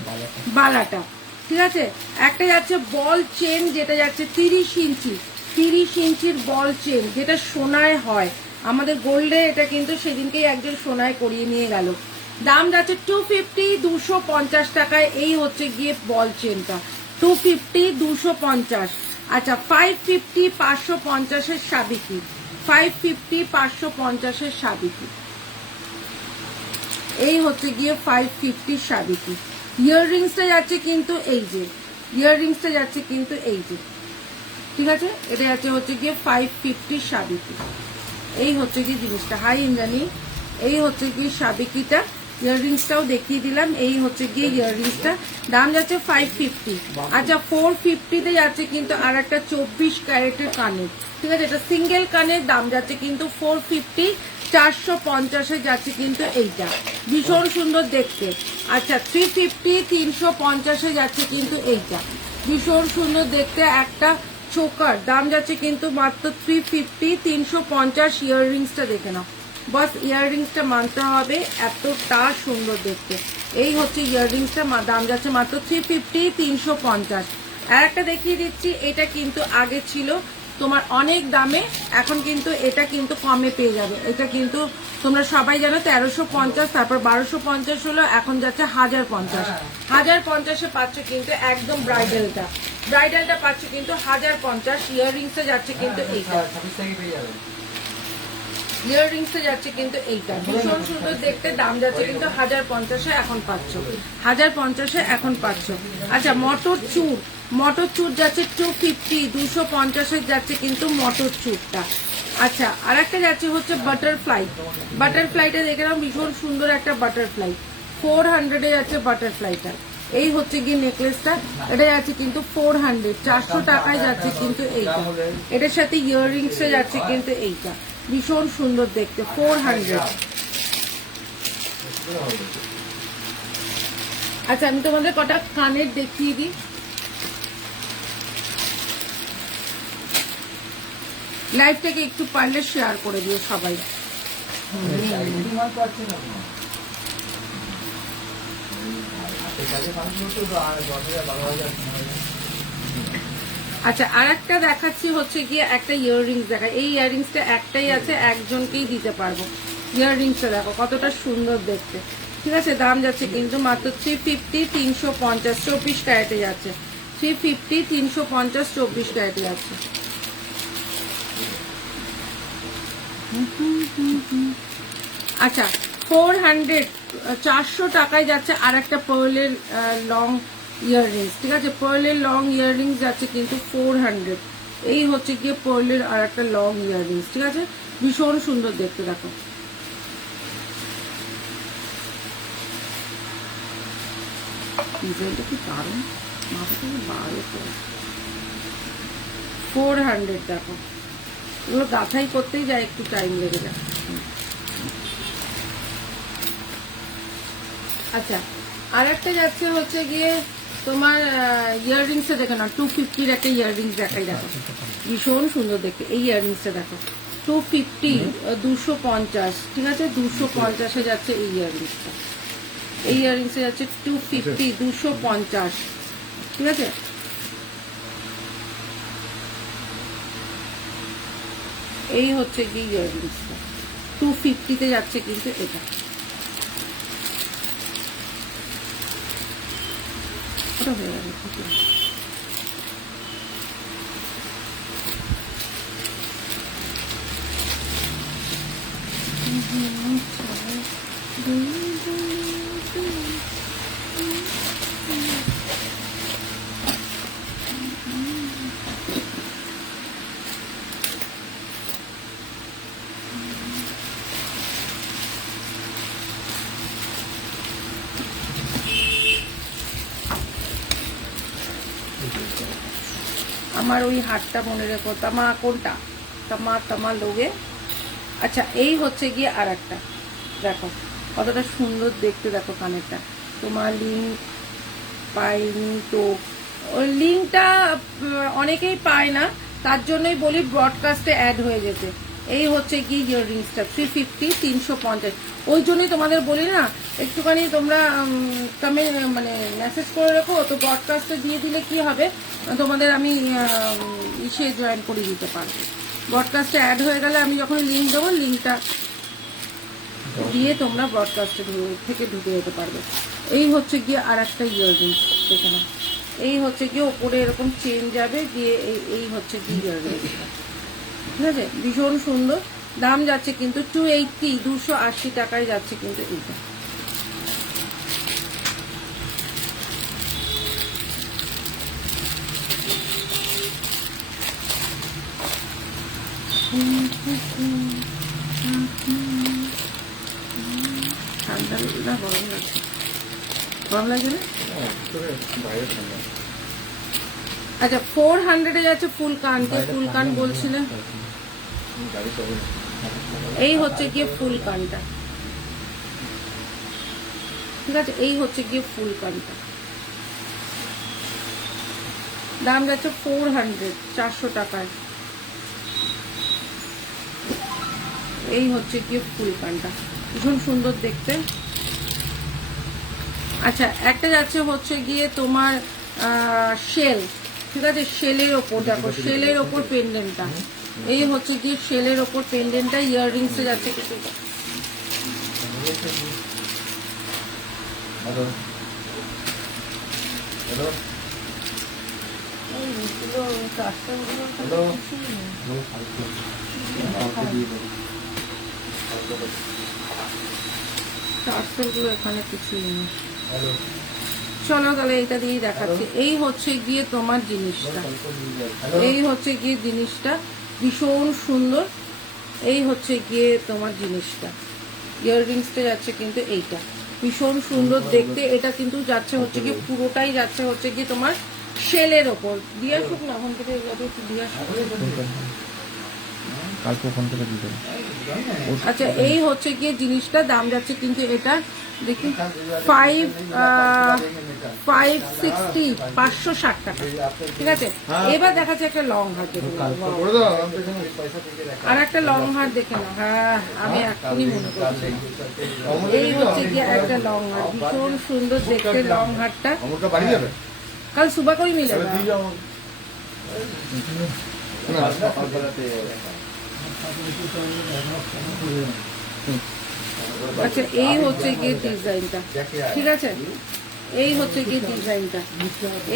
বালাটা, ঠিক আছে? একটা যাচ্ছে বল চেন, যেটা যাচ্ছে 30 ইঞ্চি, 30 ইঞ্চির বল চেন, যেটা সোনায় হয়, আমাদের গোল্ডে এটা কিন্তু সেদিনকেই একজন সোনায় করিয়ে নিয়ে গেল, দাম যাচ্ছে 250, 250 টাকায়। এই হচ্ছে গিয়ে বল চেনটা 250, 250। আচ্ছা, 550, 550-এর সাবিকি, 550, 550-এর সাবিকি, এই হচ্ছে গিয়ে 550 সাবিকি। ইয়াররিংসটা যাচ্ছে কিন্তু এই যে, ইয়াররিংসটা যাচ্ছে কিন্তু এই যে, ঠিক আছে? এটা যাচ্ছে হচ্ছে গিয়ে 550 সাবিকি, এই হচ্ছে গিয়ে জিনিসটা। হাই ইন্দ্রাণী, এই হচ্ছে গিয়ে সাবিকিটা, ইয়াররিংসটাও দেখিয়ে দিলাম, এই হচ্ছে গিয়ে ইয়াররিংসটা, দাম যাচ্ছে 550। আচ্ছা, 450-তে যাচ্ছে কিন্তু আর একটা 24 ক্যারেটের কানের, ঠিক আছে? এটা সিঙ্গেল কানের, দাম যাচ্ছে কিন্তু 450, 450-এ যাচ্ছে কিন্তু এইটা, ভীষণ সুন্দর দেখতে। আচ্ছা, 350, 350-এ যাচ্ছে কিন্তু এইটা, ভীষণ সুন্দর দেখতে একটা চোকার, দাম যাচ্ছে কিন্তু মাত্র 350, 350। ইয়াররিংসটা দেখে নাও, বাস ইয়াররিংসটা মানতে হবে, এতটা সুন্দর দেখতে। এই হচ্ছে ইয়াররিংসটা, দাম যাচ্ছে মাত্র 350, 350। আর একটা দেখিয়ে দিচ্ছি, এটা কিন্তু আগে ছিল তোমার অনেক দামে, এখন কিন্তু এটা কিন্তু কমে পেয়ে যাবে। এটা কিন্তু তোমরা সবাই জানো 1350, তারপর 1250 হলো, এখন যাচ্ছে 1050। 1050-এ পাচ্ছ কিন্তু একদম ব্রাইডালটা, ব্রাইডালটা পাচ্ছ কিন্তু 1050। ইয়াররিংসে যাচ্ছে কিন্তু এইটা, ইয়াররিংসে যাচ্ছে কিন্তু এইটা ভীষণ সুন্দর দেখতে, দাম যাচ্ছে কিন্তু 1050-এ এখন পাচ্ছ, 1050-এ এখন পাচ্ছ। আচ্ছা মটর চুর, মটর চুর যাচ্ছে 250, 250-এ যাচ্ছে কিন্তু মটর চুরটা। আচ্ছা আর একটা যাচ্ছে হচ্ছে বাটারফ্লাই, বাটারফ্লাইটা দেখে নাও, ভীষণ সুন্দর একটা বাটারফ্লাই, 400-এ যাচ্ছে বাটারফ্লাইটা। এই হচ্ছে গিয়ে নেকলেসটা, এটা যাচ্ছে কিন্তু 400, 400 টাকায় যাচ্ছে কিন্তু এইটা। এটার সাথে ইয়াররিংসে যাচ্ছে কিন্তু এইটা, ভীষণ সুন্দর দেখতে, 400। আচ্ছা আমি তোমাদের কটা কানের দেখিয়ে দিই। লাইভটাকে একটু পারলে শেয়ার করে দিও সবাই। আচ্ছা আর একটা দেখাচ্ছি হচ্ছে গিয়ে একটা ইয়াররিংস দেখা, এই ইয়াররিংসটা একটাই আছে, একজনকেই দিতে পারবো। ইয়াররিংসটা দেখো কতটা সুন্দর দেখতে, ঠিক আছে। দাম যাচ্ছে কিন্তু মাত্র 350, 350, 24 ক্যারেটে যাচ্ছে, 350, 350, 24 ক্যারেটে যাচ্ছে। আচ্ছা 400, 400 টাকায় যাচ্ছে আর একটা পার্লের লং ইয়াররিংস, ঠিক আছে। পার্লের লং ইয়াররিংস যাচ্ছে কিন্তু 400। এই হচ্ছে গিয়ে পার্লের আর একটা লং ইয়াররিংস, ঠিক আছে, ভীষণ সুন্দর দেখতে। দেখো ডিজাইনটা কি দারুণ, মাথা থেকে বাইরে পড়ে। 400 দেখো, এগুলো গাঁথাই করতেই যায় একটু টাইম লেগে যায়। আচ্ছা আর একটা যাচ্ছে হচ্ছে গিয়ে তোমার ইয়াররিংসে দেখো না, 250-র একটা ইয়াররিংস দেখাই, দেখো ভীষণ সুন্দর দেখতে। এই ইয়াররিংসটা দেখো 250, 250, ঠিক আছে, 250-এ যাচ্ছে এই ইয়াররিংসটা। এই ইয়াররিংসে যাচ্ছে 250, 250, ঠিক আছে। এই হচ্ছে কি ইয়াররিংসটা, 250-তে যাচ্ছে কিন্তু এটা। ওটা হয়ে গেল। আমার ওই হাতটা মনে রেখো, তামা কোনটা, তামা তামা লোগে। আচ্ছা এই হচ্ছে গিয়ে আর একটা, দেখো কতটা সুন্দর দেখতে, দেখো কানেরটা। তোমার লিঙ্ক পাইনি তো, ওই লিঙ্কটা অনেকেই পায় না, তার জন্যই বলি ব্রডকাস্টে অ্যাড হয়ে যেতে। এই হচ্ছে কি ইয়াররিংসটা 350, 350। ওই জন্যই তোমাদের বলি না, একটুখানি তোমরা মানে মেসেজ করে রাখো, তো ব্রডকাস্টে দিয়ে দিলে কি হবে, তোমাদের আমি ইসে জয়েন করে দিতে পারবো। ব্রডকাস্টে অ্যাড হয়ে গেলে আমি যখন লিঙ্ক দেবো, লিঙ্কটা দিয়ে তোমরা ব্রডকাস্টে থেকে ঢুকে যেতে পারবে। এই হচ্ছে গিয়ে আর একটা ইয়াররিংস দেখে নাও, এই হচ্ছে গিয়ে ওপরে এরকম চেন যাবে গিয়ে, এই হচ্ছে গিয়ে ইয়াররিংসটা, ঠিক আছে, ভীষণ সুন্দর। দাম যাচ্ছে কিন্তু 280, 280 টাকায় যাচ্ছে কিন্তু এইটা। ঠান্ডা না গরম লাগছে, গরম লাগে না। আচ্ছা 400-এ যাচ্ছে ফুল কানকে, ফুল কান বলছিলেন, এই হচ্ছে গিয়ে ফুল কানটা, ঠিক আছে। এই হচ্ছে গিয়ে ফুল কানটা, দাম যাচ্ছে 400, 400 টাকায়। এই হচ্ছে গিয়ে ফুল প্যান্টটা, ভীষণ সুন্দর দেখতে। আচ্ছা, একটা যাচ্ছে হচ্ছে গিয়ে তোমার শেল, ঠিক আছে, শেলের ওপর দেখো, শেলের ওপর পেন্ডেন্টটা, এই হচ্ছে গিয়ে শেলের ওপর পেন্ডেন্টটা, ইয়াররিংসে যাচ্ছে কিছু। টার্সেলগুলো এখানে কিছুই নেই। চলো তাহলে এটা দিয়েই দেখাচ্ছি। এই হচ্ছে গিয়ে তোমার জিনিসটা, এই হচ্ছে গিয়ে জিনিসটা ভীষণ সুন্দর। এই হচ্ছে গিয়ে তোমার জিনিসটা, ইয়াররিংসটা যাচ্ছে কিন্তু এইটা ভীষণ সুন্দর দেখতে। এটা কিন্তু যাচ্ছে হচ্ছে গিয়ে পুরোটাই যাচ্ছে হচ্ছে গিয়ে তোমার শেলের ওপর। দিয়ে আসুক না ওখান থেকে, একটু দিয়ে আসুক। আচ্ছা, এই হচ্ছে গিয়ে জিনিসটা, দাম যাচ্ছে কিন্তু এটা দেখি 560, 560 টাকা, ঠিক আছে। এবার দেখাচ্ছে একটা লং হাত, আর একটা লং হাত দেখে না। হ্যাঁ, আমি এখনই মনে করছি, এই হচ্ছে গিয়ে একটা লং হাত, ভীষণ সুন্দর দেখতে লং হাতটা। কাল সুবা করে মিলে আচ্ছা, এই হচ্ছে গিয়ে ডিজাইনটা, ঠিক আছে, এই হচ্ছে গিয়ে ডিজাইনটা,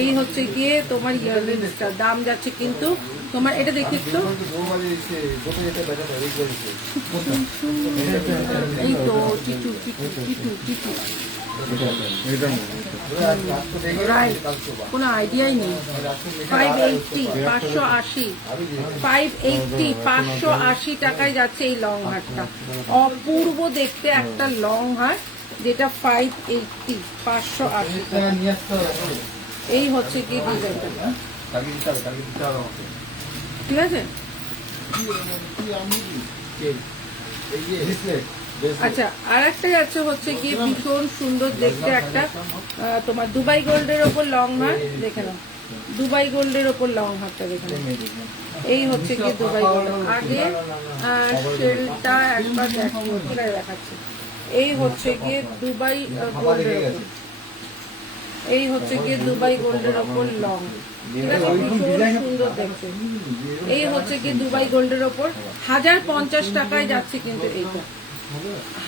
এই হচ্ছে গিয়ে তোমার ইয়াররিংসটা। দাম যাচ্ছে কিন্তু তোমার, এটা দেখি একটু, এই তো টিটু টিটু টিটু টিটু, রাইট, কোনো আইডিয়াই নেই। 580, 580, 580, 580 টাকায় যাচ্ছে এই লং হারটা। অপূর্ব দেখতে একটা লং হার, যেটা 580, 580 টাকা। এই হচ্ছে কি ডিজাইনটা, ঠিক আছে। আচ্ছা, আর একটা যাচ্ছে হচ্ছে গিয়ে ভীষণ সুন্দর দেখতে একটা তোমার দুবাই গোল্ডের ওপর লং হার, দেখে নাও, দুবাই গোল্ডের ওপর লং হারটা দেখে নাও। এই হচ্ছে গিয়ে দুবাই গোল্ড। আগে শেলটা একবার দেখাচ্ছে, এই হচ্ছে গিয়ে দুবাই গোল্ডের ওপর, এই হচ্ছে গিয়ে দুবাই গোল্ডের ওপর লং, ঠিক আছে, ভীষণ সুন্দর দেখতে। এই হচ্ছে গিয়ে দুবাই গোল্ডের ওপর 1050 টাকায় যাচ্ছে কিন্তু এইটা,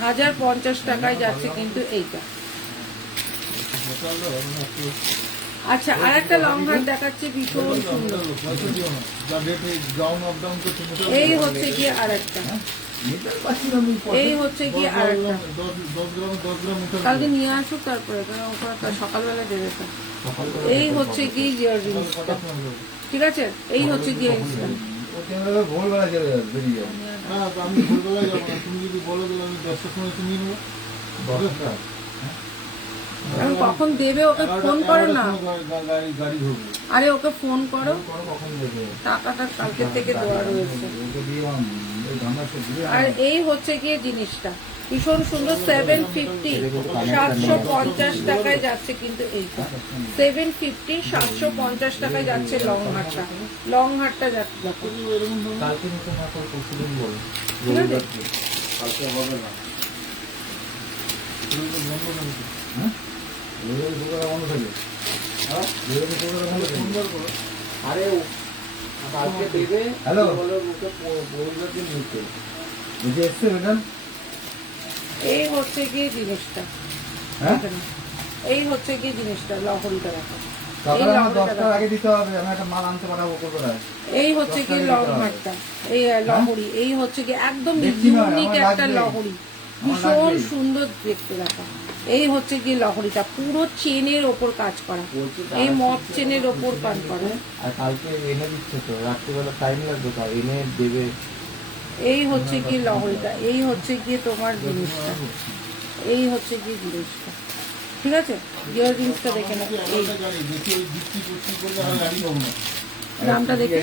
1050 টাকায় যাচ্ছে কিন্তু এইটা। আচ্ছা, আর একটা লং হার দেখাচ্ছি, ভীষণ সুন্দর। এই হচ্ছে গিয়ে আর একটা, এই হচ্ছে গিয়ে আর একটা, কালকে নিয়ে আসুক, তারপরে সকালবেলা দেবে। এই হচ্ছে গিয়ে ইয়াররিংসটা, ঠিক আছে, এই হচ্ছে গিয়ে ভোরবেলা চলে যাবে, বেরিয়ে যাবে। আমি ভোরবেলায় যাবো না, তুমি যদি বলো যে আমি 10টার সময় তুমি নেবো, কখন দেবে ওকে ফোন করো না, গাড়ি ধরবো। আরে ওকে ফোন করো, টাকাটা কালকে থেকে দেওয়া রয়েছে। আর এই হচ্ছে গিয়ে জিনিসটা ভীষণ সুন্দর, 750, 750 টাকায় যাচ্ছে কিন্তু এইটা, 750, 750 টাকায় যাচ্ছে লং হারটা। লং হারটা যাচ্ছে, ঠিক আছে। এই হচ্ছে গিয়ে জিনিসটা, এই হচ্ছে গিয়ে জিনিসটা, লহরিটা দেখো, এই হচ্ছে কি লং হারটা, এই লহরি, এই হচ্ছে কি একদম ইউনিক একটা লহরি, ভীষণ সুন্দর দেখতে দেখা। এই হচ্ছে কি লহরিটা, পুরো চেনের ওপর কাজ করা, এই মপ চেনের ওপর কাজ করা। আর কালকে এনে দিচ্ছে তো, রাত্রিবেলা টাইম লাগবে তো এনে দেবে। এই হচ্ছে কি লহরিটা, এই হচ্ছে গিয়ে তোমার জিনিসটা, এই হচ্ছে গিয়ে জিনিসটা, ঠিক আছে। ইয়াররিংসটা দেখে না, এই দামটা দেখে,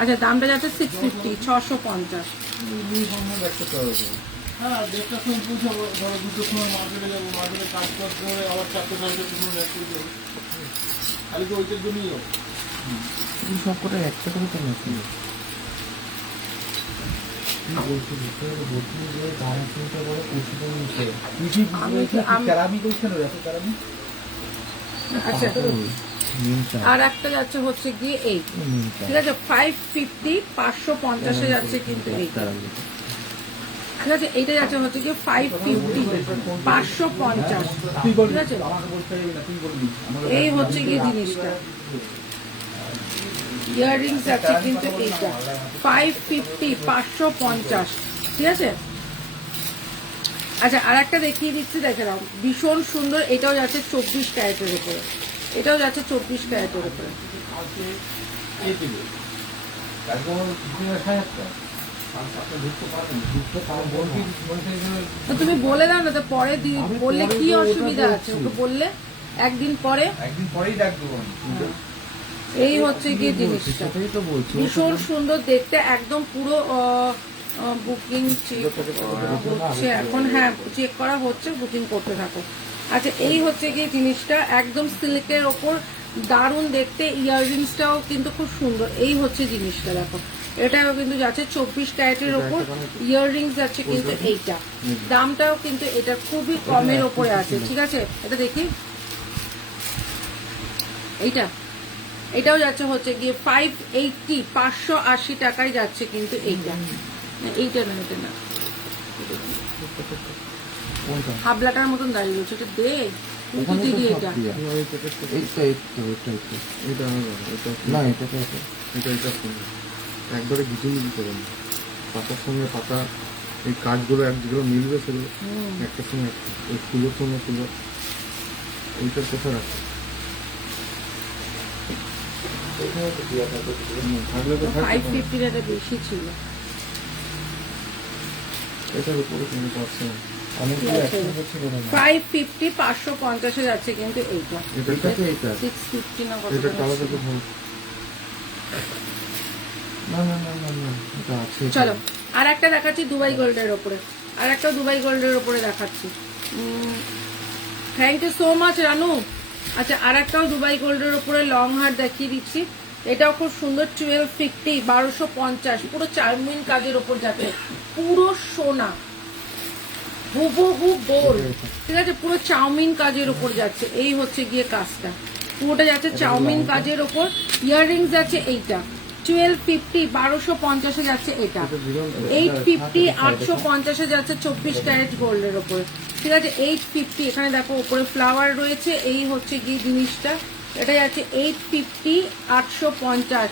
আচ্ছা দামটা যাচ্ছে 650, 650। হ্যাঁ, 1টার সময় পৌঁছাবো, ধরো 2টোর সময় মার্কেটে যাবো, মার্কেটে কাজ করতে হবে, আবার 4টে 4:30 সময় ব্যাক করতে হবে, খালি তো ওইটার জন্যই যাবো। সব কটা একটা করে তো নাকি আচ্ছা আর একটা যাচ্ছে হচ্ছে গিয়ে এই, ঠিক আছে 550 550 যাচ্ছে কিন্তু এইটা, ঠিক আছে এইটা যাচ্ছে হচ্ছে গিয়ে 550 550, ঠিক আছে এই হচ্ছে গিয়ে জিনিসটা। ইয়াররিংস আছে কিন্তু এইটা 550 550, ঠিক আছে। আচ্ছা আর একটা দেখিয়ে দিচ্ছি, দেখে নাও ভীষণ সুন্দর, এটাও যাচ্ছে 24 ক্যারেটের উপরে, এটাও যাচ্ছে 24 ক্যারেটের উপরে। তো তুমি বলে দাও না, তো পরে বললে কি অসুবিধা আছে, ওকে বললে একদিন পরেই ডাক দেবো। এই হচ্ছে গিয়ে জিনিসটা ভীষণ সুন্দর দেখতে, একদম পুরো বুকিং চেক হচ্ছে এখন, হ্যাঁ চেক করা হচ্ছে, বুকিং করতে থাকো। আচ্ছা এই হচ্ছে গিয়ে জিনিসটা একদম সিল্কের ওপর, দারুণ দেখতে, ইয়াররিংসটাও কিন্তু খুব সুন্দর। এই হচ্ছে জিনিসটা দেখো, এটাও কিন্তু যাচ্ছে 24 ক্যারেটের ওপর, ইয়াররিংস যাচ্ছে কিন্তু এইটা, দামটাও কিন্তু এটা খুবই কমের ওপরে আছে, ঠিক আছে। এটা দেখি, এটাও যাচ্ছে হচ্ছে গিয়ে 580 580 টাকায় যাচ্ছে কিন্তু এইটা না, এটা না হাবলাটার মতন দাঁড়িয়ে রয়েছে, এটা দে দিদি, এটা একবারে ঘিচে দিতে পারেন পাতার সঙ্গে পাতা, এই কাজগুলো যেগুলো মিলবে সেগুলো একটার সঙ্গে একটা, ওই ফুলের সঙ্গে ফুলো, ওইটার কথা রাখো। থাকলে তো 550 টাকা বেশি ছিল, এটার উপরে কোনো পাচ্ছে না। 550 550 যাচ্ছে কিন্তু এইটা, এটা 650 না কত এটা কালারটা তো ভালো। না এটা আছে। চলো আর একটা দেখাচ্ছি দুবাই গোল্ডের ওপরে, আর একটা দুবাই গোল্ডের ওপরে দেখাচ্ছি। Thank you so much Ranu. আচ্ছা আর একটাও দুবাই গোল্ডের ওপরে লং হার দেখিয়ে দিচ্ছি, এটাও খুব সুন্দর 1250 1250, পুরো চাউমিন কাজের ওপর যাচ্ছে, পুরো সোনা হুবহু গোল্ড, ঠিক আছে, পুরো চাউমিন কাজের ওপর যাচ্ছে। এই হচ্ছে গিয়ে কাজটা, পুরোটা যাচ্ছে চাউমিন কাজের ওপর। ইয়াররিংস যাচ্ছে এইটা 1250 1250 যাচ্ছে, এটা 850 850 যাচ্ছে 24 ক্যারেট গোল্ডের ওপরে, ঠিক আছে 850। এখানে দেখো উপরে ফ্লাওয়ার রয়েছে, এই হচ্ছে গিয়ে জিনিসটা, এটা যাচ্ছে 850 850,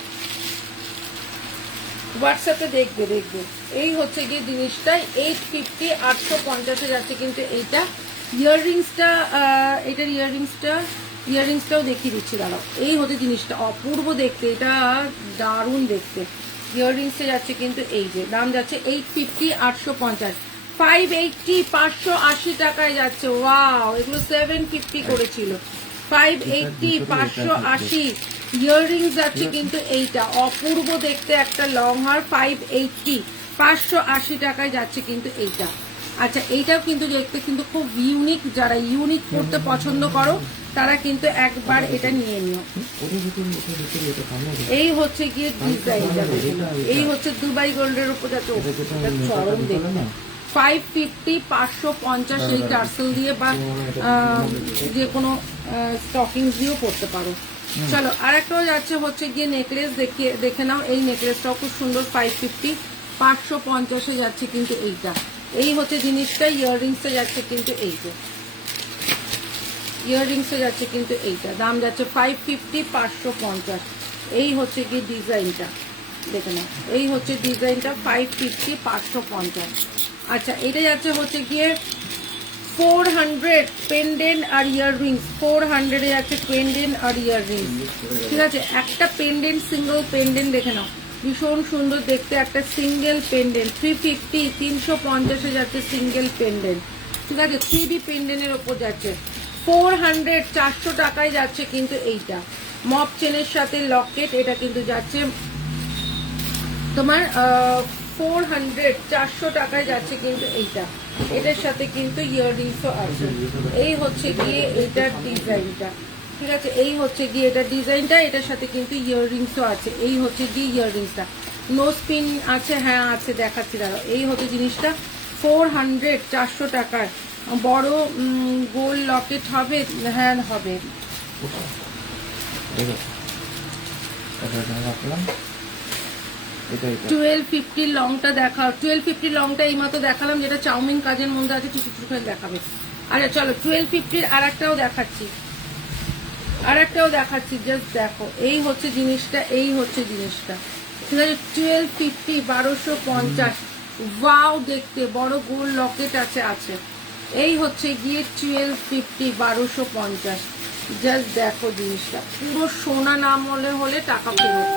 হোয়াটসঅ্যাপে দেখবে এই হচ্ছে গিয়ে জিনিসটা 850 850 যাচ্ছে কিন্তু এইটা। ইয়াররিংসটা এটার ইয়াররিংসটাও দেখিয়ে দিচ্ছি, দাঁড়াও। এই হচ্ছে জিনিসটা অপূর্ব দেখতে, এটা দারুণ দেখতে। ইয়াররিংসে যাচ্ছে কিন্তু এই যে দাম যাচ্ছে 850 850, 580 580 টাকায় যাচ্ছে। ওয়াও, এগুলো 750 করেছিল, 580 580। ইয়াররিংস যাচ্ছে কিন্তু এইটা অপূর্ব দেখতে একটা লং হার, 580 580 টাকায় যাচ্ছে কিন্তু এইটা। আচ্ছা এইটাও কিন্তু দেখতে কিন্তু খুব ইউনিক, যারা ইউনিক করতে পছন্দ করো তারা কিন্তু একবার এটা নিয়ে নিও। এই হচ্ছে গিয়ে ডিজাইনটা, এই হচ্ছে দুবাই গোল্ডের উপর যাচ্ছে, চরম দেখতে 550 550 এই টার্সেল দিয়ে বা যে কোনো স্টকিং দিয়েও করতে পারো। চলো আর একটাও যাচ্ছে হচ্ছে গিয়ে নেকলেস, দেখে নাও। এই নেকলেসটাও খুব সুন্দর, 550 550 যাচ্ছে কিন্তু এইটা। এই হচ্ছে জিনিসটা। ইয়াররিংসে যাচ্ছে কিন্তু এইটা, ইয়াররিংসে যাচ্ছে কিন্তু এইটা, দাম যাচ্ছে 550 550। এই হচ্ছে গিয়ে ডিজাইনটা, দেখে নাও। এই হচ্ছে ডিজাইনটা 550 550। আচ্ছা এটা যাচ্ছে হচ্ছে গিয়ে 400 পেন্ডেন্ট আর ইয়াররিংস, 400 এ যাচ্ছে পেন্ডেন্ট আর ইয়াররিংস, ঠিক আছে। একটা পেন্ডেন্ট, সিঙ্গেল পেন্ডেন্ট দেখে নাও, ভীষণ সুন্দর দেখতে একটা সিঙ্গেল পেন্ডেন্ট, 350 350 যাচ্ছে সিঙ্গেল পেন্ডেন্ট, ঠিক আছে। 3D পেন্ডেন্টের ওপর যাচ্ছে 400 400 টাকায় যাচ্ছে কিন্তু এইটা। মপ চেনের সাথে লকেট, এটা কিন্তু যাচ্ছে তোমার 400 400 টাকায় যাচ্ছে কিন্তু এইটা। এটার সাথে কিন্তু ইয়াররিংসও আছে। এই হচ্ছে গিয়ে এইটার ডিজাইনটা, ঠিক আছে, এই হচ্ছে গিয়ে এটা ডিজাইনটা, এটার সাথে কিন্তু ইয়াররিংসও আছে। এই হচ্ছে গিয়ে ইয়াররিংসটা, নো স্পিন আছে, হ্যাঁ আছে, দেখাচ্ছি দাঁড়াও। এই হচ্ছে জিনিসটা 400, 400 টাকার বড় গোল লকেট হবে, হ্যাঁ হবে। ঠিক আছে, এটা রাখলাম। এটা 1250 লংটা দেখাও, 1250 লংটা এই মতো দেখালাম, যেটা চাউমিন কাজের মধ্যে আছে, কিছু কিছু করে দেখাবে। আচ্ছা চলো 1250 আর একটাও দেখাচ্ছি, জাস্ট দেখো। এই হচ্ছে জিনিসটা, এই হচ্ছে জিনিসটা, ঠিক আছে। 1250, 1250, ওয়াও দেখতে, বড় গোল লকেট আছে। এই হচ্ছে গিয়ে 1250, 1250, জাস্ট দেখো জিনিসটা, পুরো সোনা না হলে টাকা ফেরত।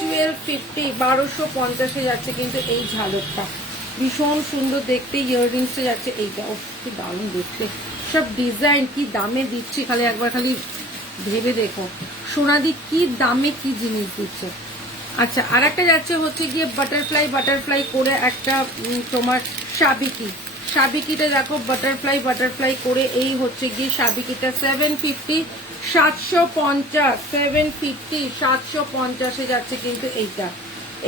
1250, 1250 যাচ্ছে কিন্তু এই ঝালরটা, ভীষণ সুন্দর দেখতে। ইয়াররিংসে যাচ্ছে এইটা, ও কি দারুণ দেখতে, সব ডিজাইন কি দামে দিচ্ছি, একবার খালি ভেবে দেখো সোনাদি কি দামে কি জিনিস দিচ্ছে। আচ্ছা আর একটা যাচ্ছে হচ্ছে গিয়ে বাটারফ্লাই করে একটা তোমার সাবিকিটা দেখো, বাটারফ্লাই করে। এই হচ্ছে গিয়ে সাবিকিটা 750, 750, 750, 750 যাচ্ছে কিন্তু এইটা।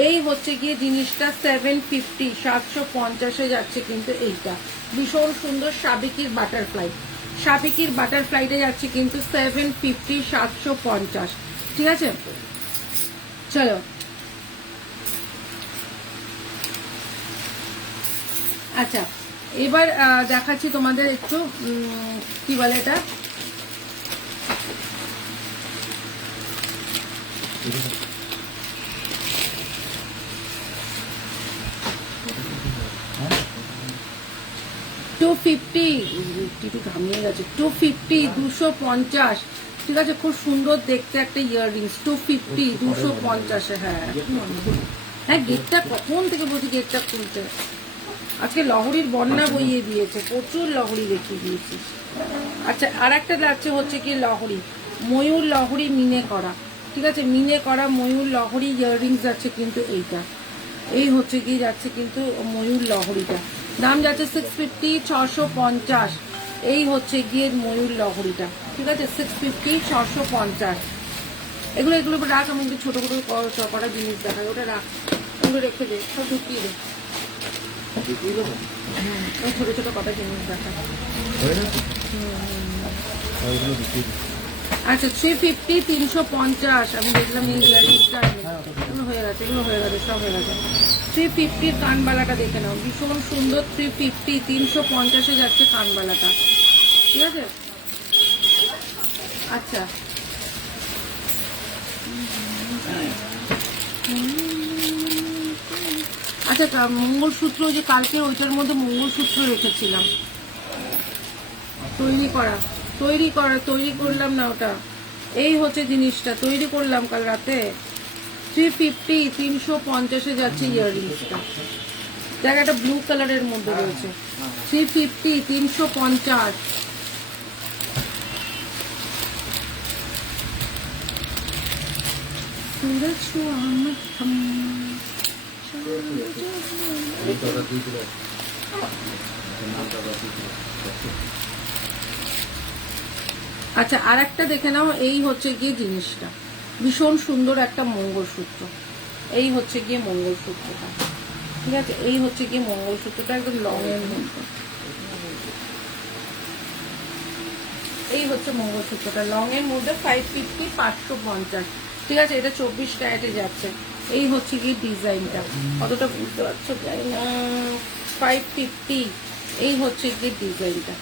এই হচ্ছে গিয়ে জিনিসটা 750, 750 যাচ্ছে কিন্তু এইটা, ভীষণ সুন্দর সাবিকির বাটারফ্লাইটা যাচ্ছে কিন্তু 750, 750, ঠিক আছে। চলো আচ্ছা এবার দেখাচ্ছি তোমাদের একটু কি বলে এটা, ঘামিয়ে গেছে, 250, 250, ঠিক আছে। খুব সুন্দর দেখতে একটা ইয়াররিংস, 250, 250, হ্যাঁ গেটটা কখন থেকে বলছি গেটটা খুলতে, আজকে লহরীর বন্যা বইয়ে দিয়েছে, প্রচুর লহরী দেখিয়ে দিয়েছিস। আচ্ছা আর একটা যাচ্ছে হচ্ছে কি লহরী, ময়ূর লহরী মিনে করা, ঠিক আছে, মিনে করা ময়ূর লহরী ইয়াররিংস যাচ্ছে কিন্তু এইটা। এই হচ্ছে কি যাচ্ছে কিন্তু ময়ূর লহরীটা, দাম যাচ্ছে 650, 650। এই হচ্ছে গিয়ে ময়ূর লহরীটা, ঠিক আছে, 650, 650। এগুলো রাখ, আমি কিন্তু ছোট করা জিনিস দেখাই, ওটা রাখ, ওগুলো রেখে দে, সব ঢুকিয়ে দে, ছোট ছোট কটা জিনিস দেখা। আচ্ছা 350, 350, আমি দেখলাম এই ইয়াররিংসটা হয়ে গেছে, এগুলো হয়ে গেছে, সব হয়ে গেছে। 350 কানবালাটা দেখে নাও, ভীষণ সুন্দর, 350, 350 যাচ্ছে কানবালাটা, ঠিক আছে। আচ্ছা আচ্ছা মঙ্গলসূত্র, যে কালকে ওইটার মধ্যে মঙ্গলসূত্র রেখেছিলাম, তৈরি করলাম না ওটা। এই হচ্ছে জিনিসটা, তৈরি করলাম কাল রাতে। 350, 350 যাচ্ছে ইয়াররিংসটা, দেখ একটা ব্লু কালারের মধ্যে রয়েছে, 350, 350। আচ্ছা আর একটা দেখে নাও, এই হচ্ছে গিয়ে জিনিসটা, ভীষণ সুন্দর একটা মঙ্গলসূত্র। এই হচ্ছে গিয়ে মঙ্গলসূত্রটা, ঠিক আছে, এই হচ্ছে গিয়ে মঙ্গলসূত্রটা একদম লং এর মধ্যে। এই হচ্ছে মঙ্গলসূত্রটা লং এর মধ্যে, 550, 550, ঠিক আছে। এটা 24 ক্যারেটে যাচ্ছে। এই হচ্ছে গিয়ে ডিজাইনটা, কতটা বুঝতে পারছো জানি না, 550। এই হচ্ছে গিয়ে ডিজাইনটা,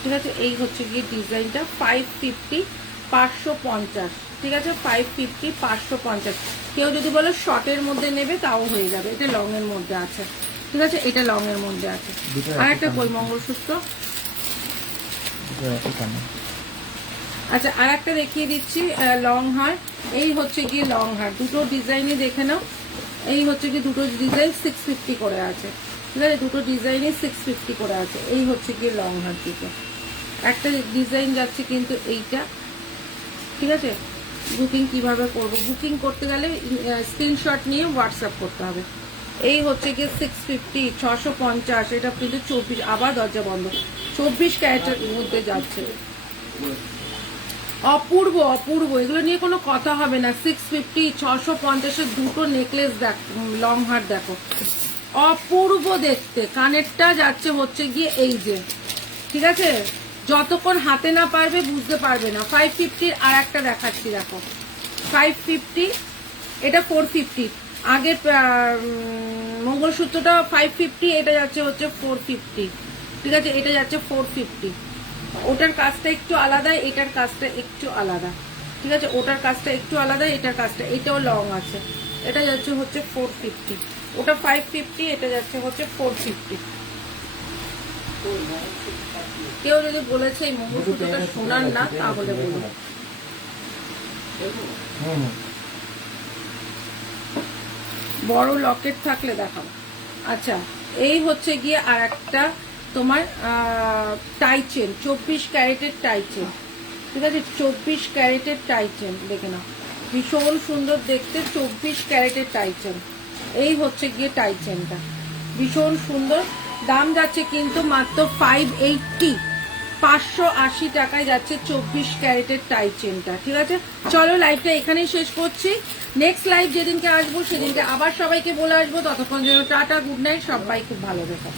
ঠিক আছে, এই হচ্ছে গিয়ে ডিজাইনটা 550, 550, ঠিক আছে, 550, 550। কেউ যদি বলে শর্টের মধ্যে নেবে তাও হয়ে যাবে, এটা লং এর মধ্যে আছে, ঠিক আছে, এটা লং এর মধ্যে আছে। আর একটা কই মঙ্গলসূত্র, আচ্ছা আর একটা দেখিয়ে দিচ্ছি লং হার। এই হচ্ছে গিয়ে লং হার, দুটো ডিজাইনই দেখে নাও। এই হচ্ছে গিয়ে দুটো ডিজাইন 650 করে আছে, ঠিক আছে, দুটো ডিজাইনই 650 করে আছে। এই হচ্ছে গিয়ে লং হার দুটো, একটা ডিজাইন যাচ্ছে কিন্তু এইটা, ঠিক আছে। বুকিং কিভাবে করব, বুকিং করতে গেলে স্ক্রিনশট নিয়ে হোয়াটসঅ্যাপ করতে হবে। এই হচ্ছে গিয়ে 650, 650, এটা কিন্তু 24, আবার দরজা বন্ধ, 24 ক্যারেটের মধ্যে যাচ্ছে। অপূর্ব অপূর্ব, এগুলো নিয়ে কোনো কথা হবে না। 650 650 দুটো নেকলেস দেখ, লং হার দেখো, অপূর্ব দেখতে। কানেরটা যাচ্ছে হচ্ছে গিয়ে এই যে, ঠিক আছে, যতক্ষণ হাতে না পারবে বুঝতে পারবে না। 550 আর একটা দেখাচ্ছি দেখো, 550, এটা 450। আগে মঙ্গলসূত্রটা 550, এটা যাচ্ছে হচ্ছে 450, ঠিক আছে, এটা যাচ্ছে 450। ওটার কাজটা একটু আলাদা, এটার কাজটা একটু আলাদা, ঠিক আছে, ওটার কাজটা একটু আলাদা, এটার কাজটা, এটাও লং আছে। এটা যাচ্ছে হচ্ছে 450, ওটা 550, এটা যাচ্ছে হচ্ছে 450। কেউ যদি বলেছে এই মঙ্গলসূত্রটা সোনার না, তাহলে বলুন। বড় লকেট থাকলে দেখাবো। আচ্ছা, এই হচ্ছে গিয়ে আর একটা তোমার টাই চেন, 24 ক্যারেটের টাই চেন, ঠিক আছে, 24 ক্যারেটের টাই চেন, দেখে নাও, ভীষণ সুন্দর দেখতে, 24 ক্যারেটের টাই চেন। এই হচ্ছে গিয়ে টাই চেনটা, ভীষণ সুন্দর। দাম যাচ্ছে কিন্তু মাত্র 580, 580 টাকায় যাচ্ছে 24 ক্যারেটের টাই চেনটা, ঠিক আছে। চলো লাইভটা এখানেই শেষ করছি। নেক্সট লাইভ যেদিনকে আসবো সেদিনকে আবার সবাইকে বলে আসবো। ততক্ষণ যেন টাটা, গুড নাইট, সবাই খুব ভালো দেখো।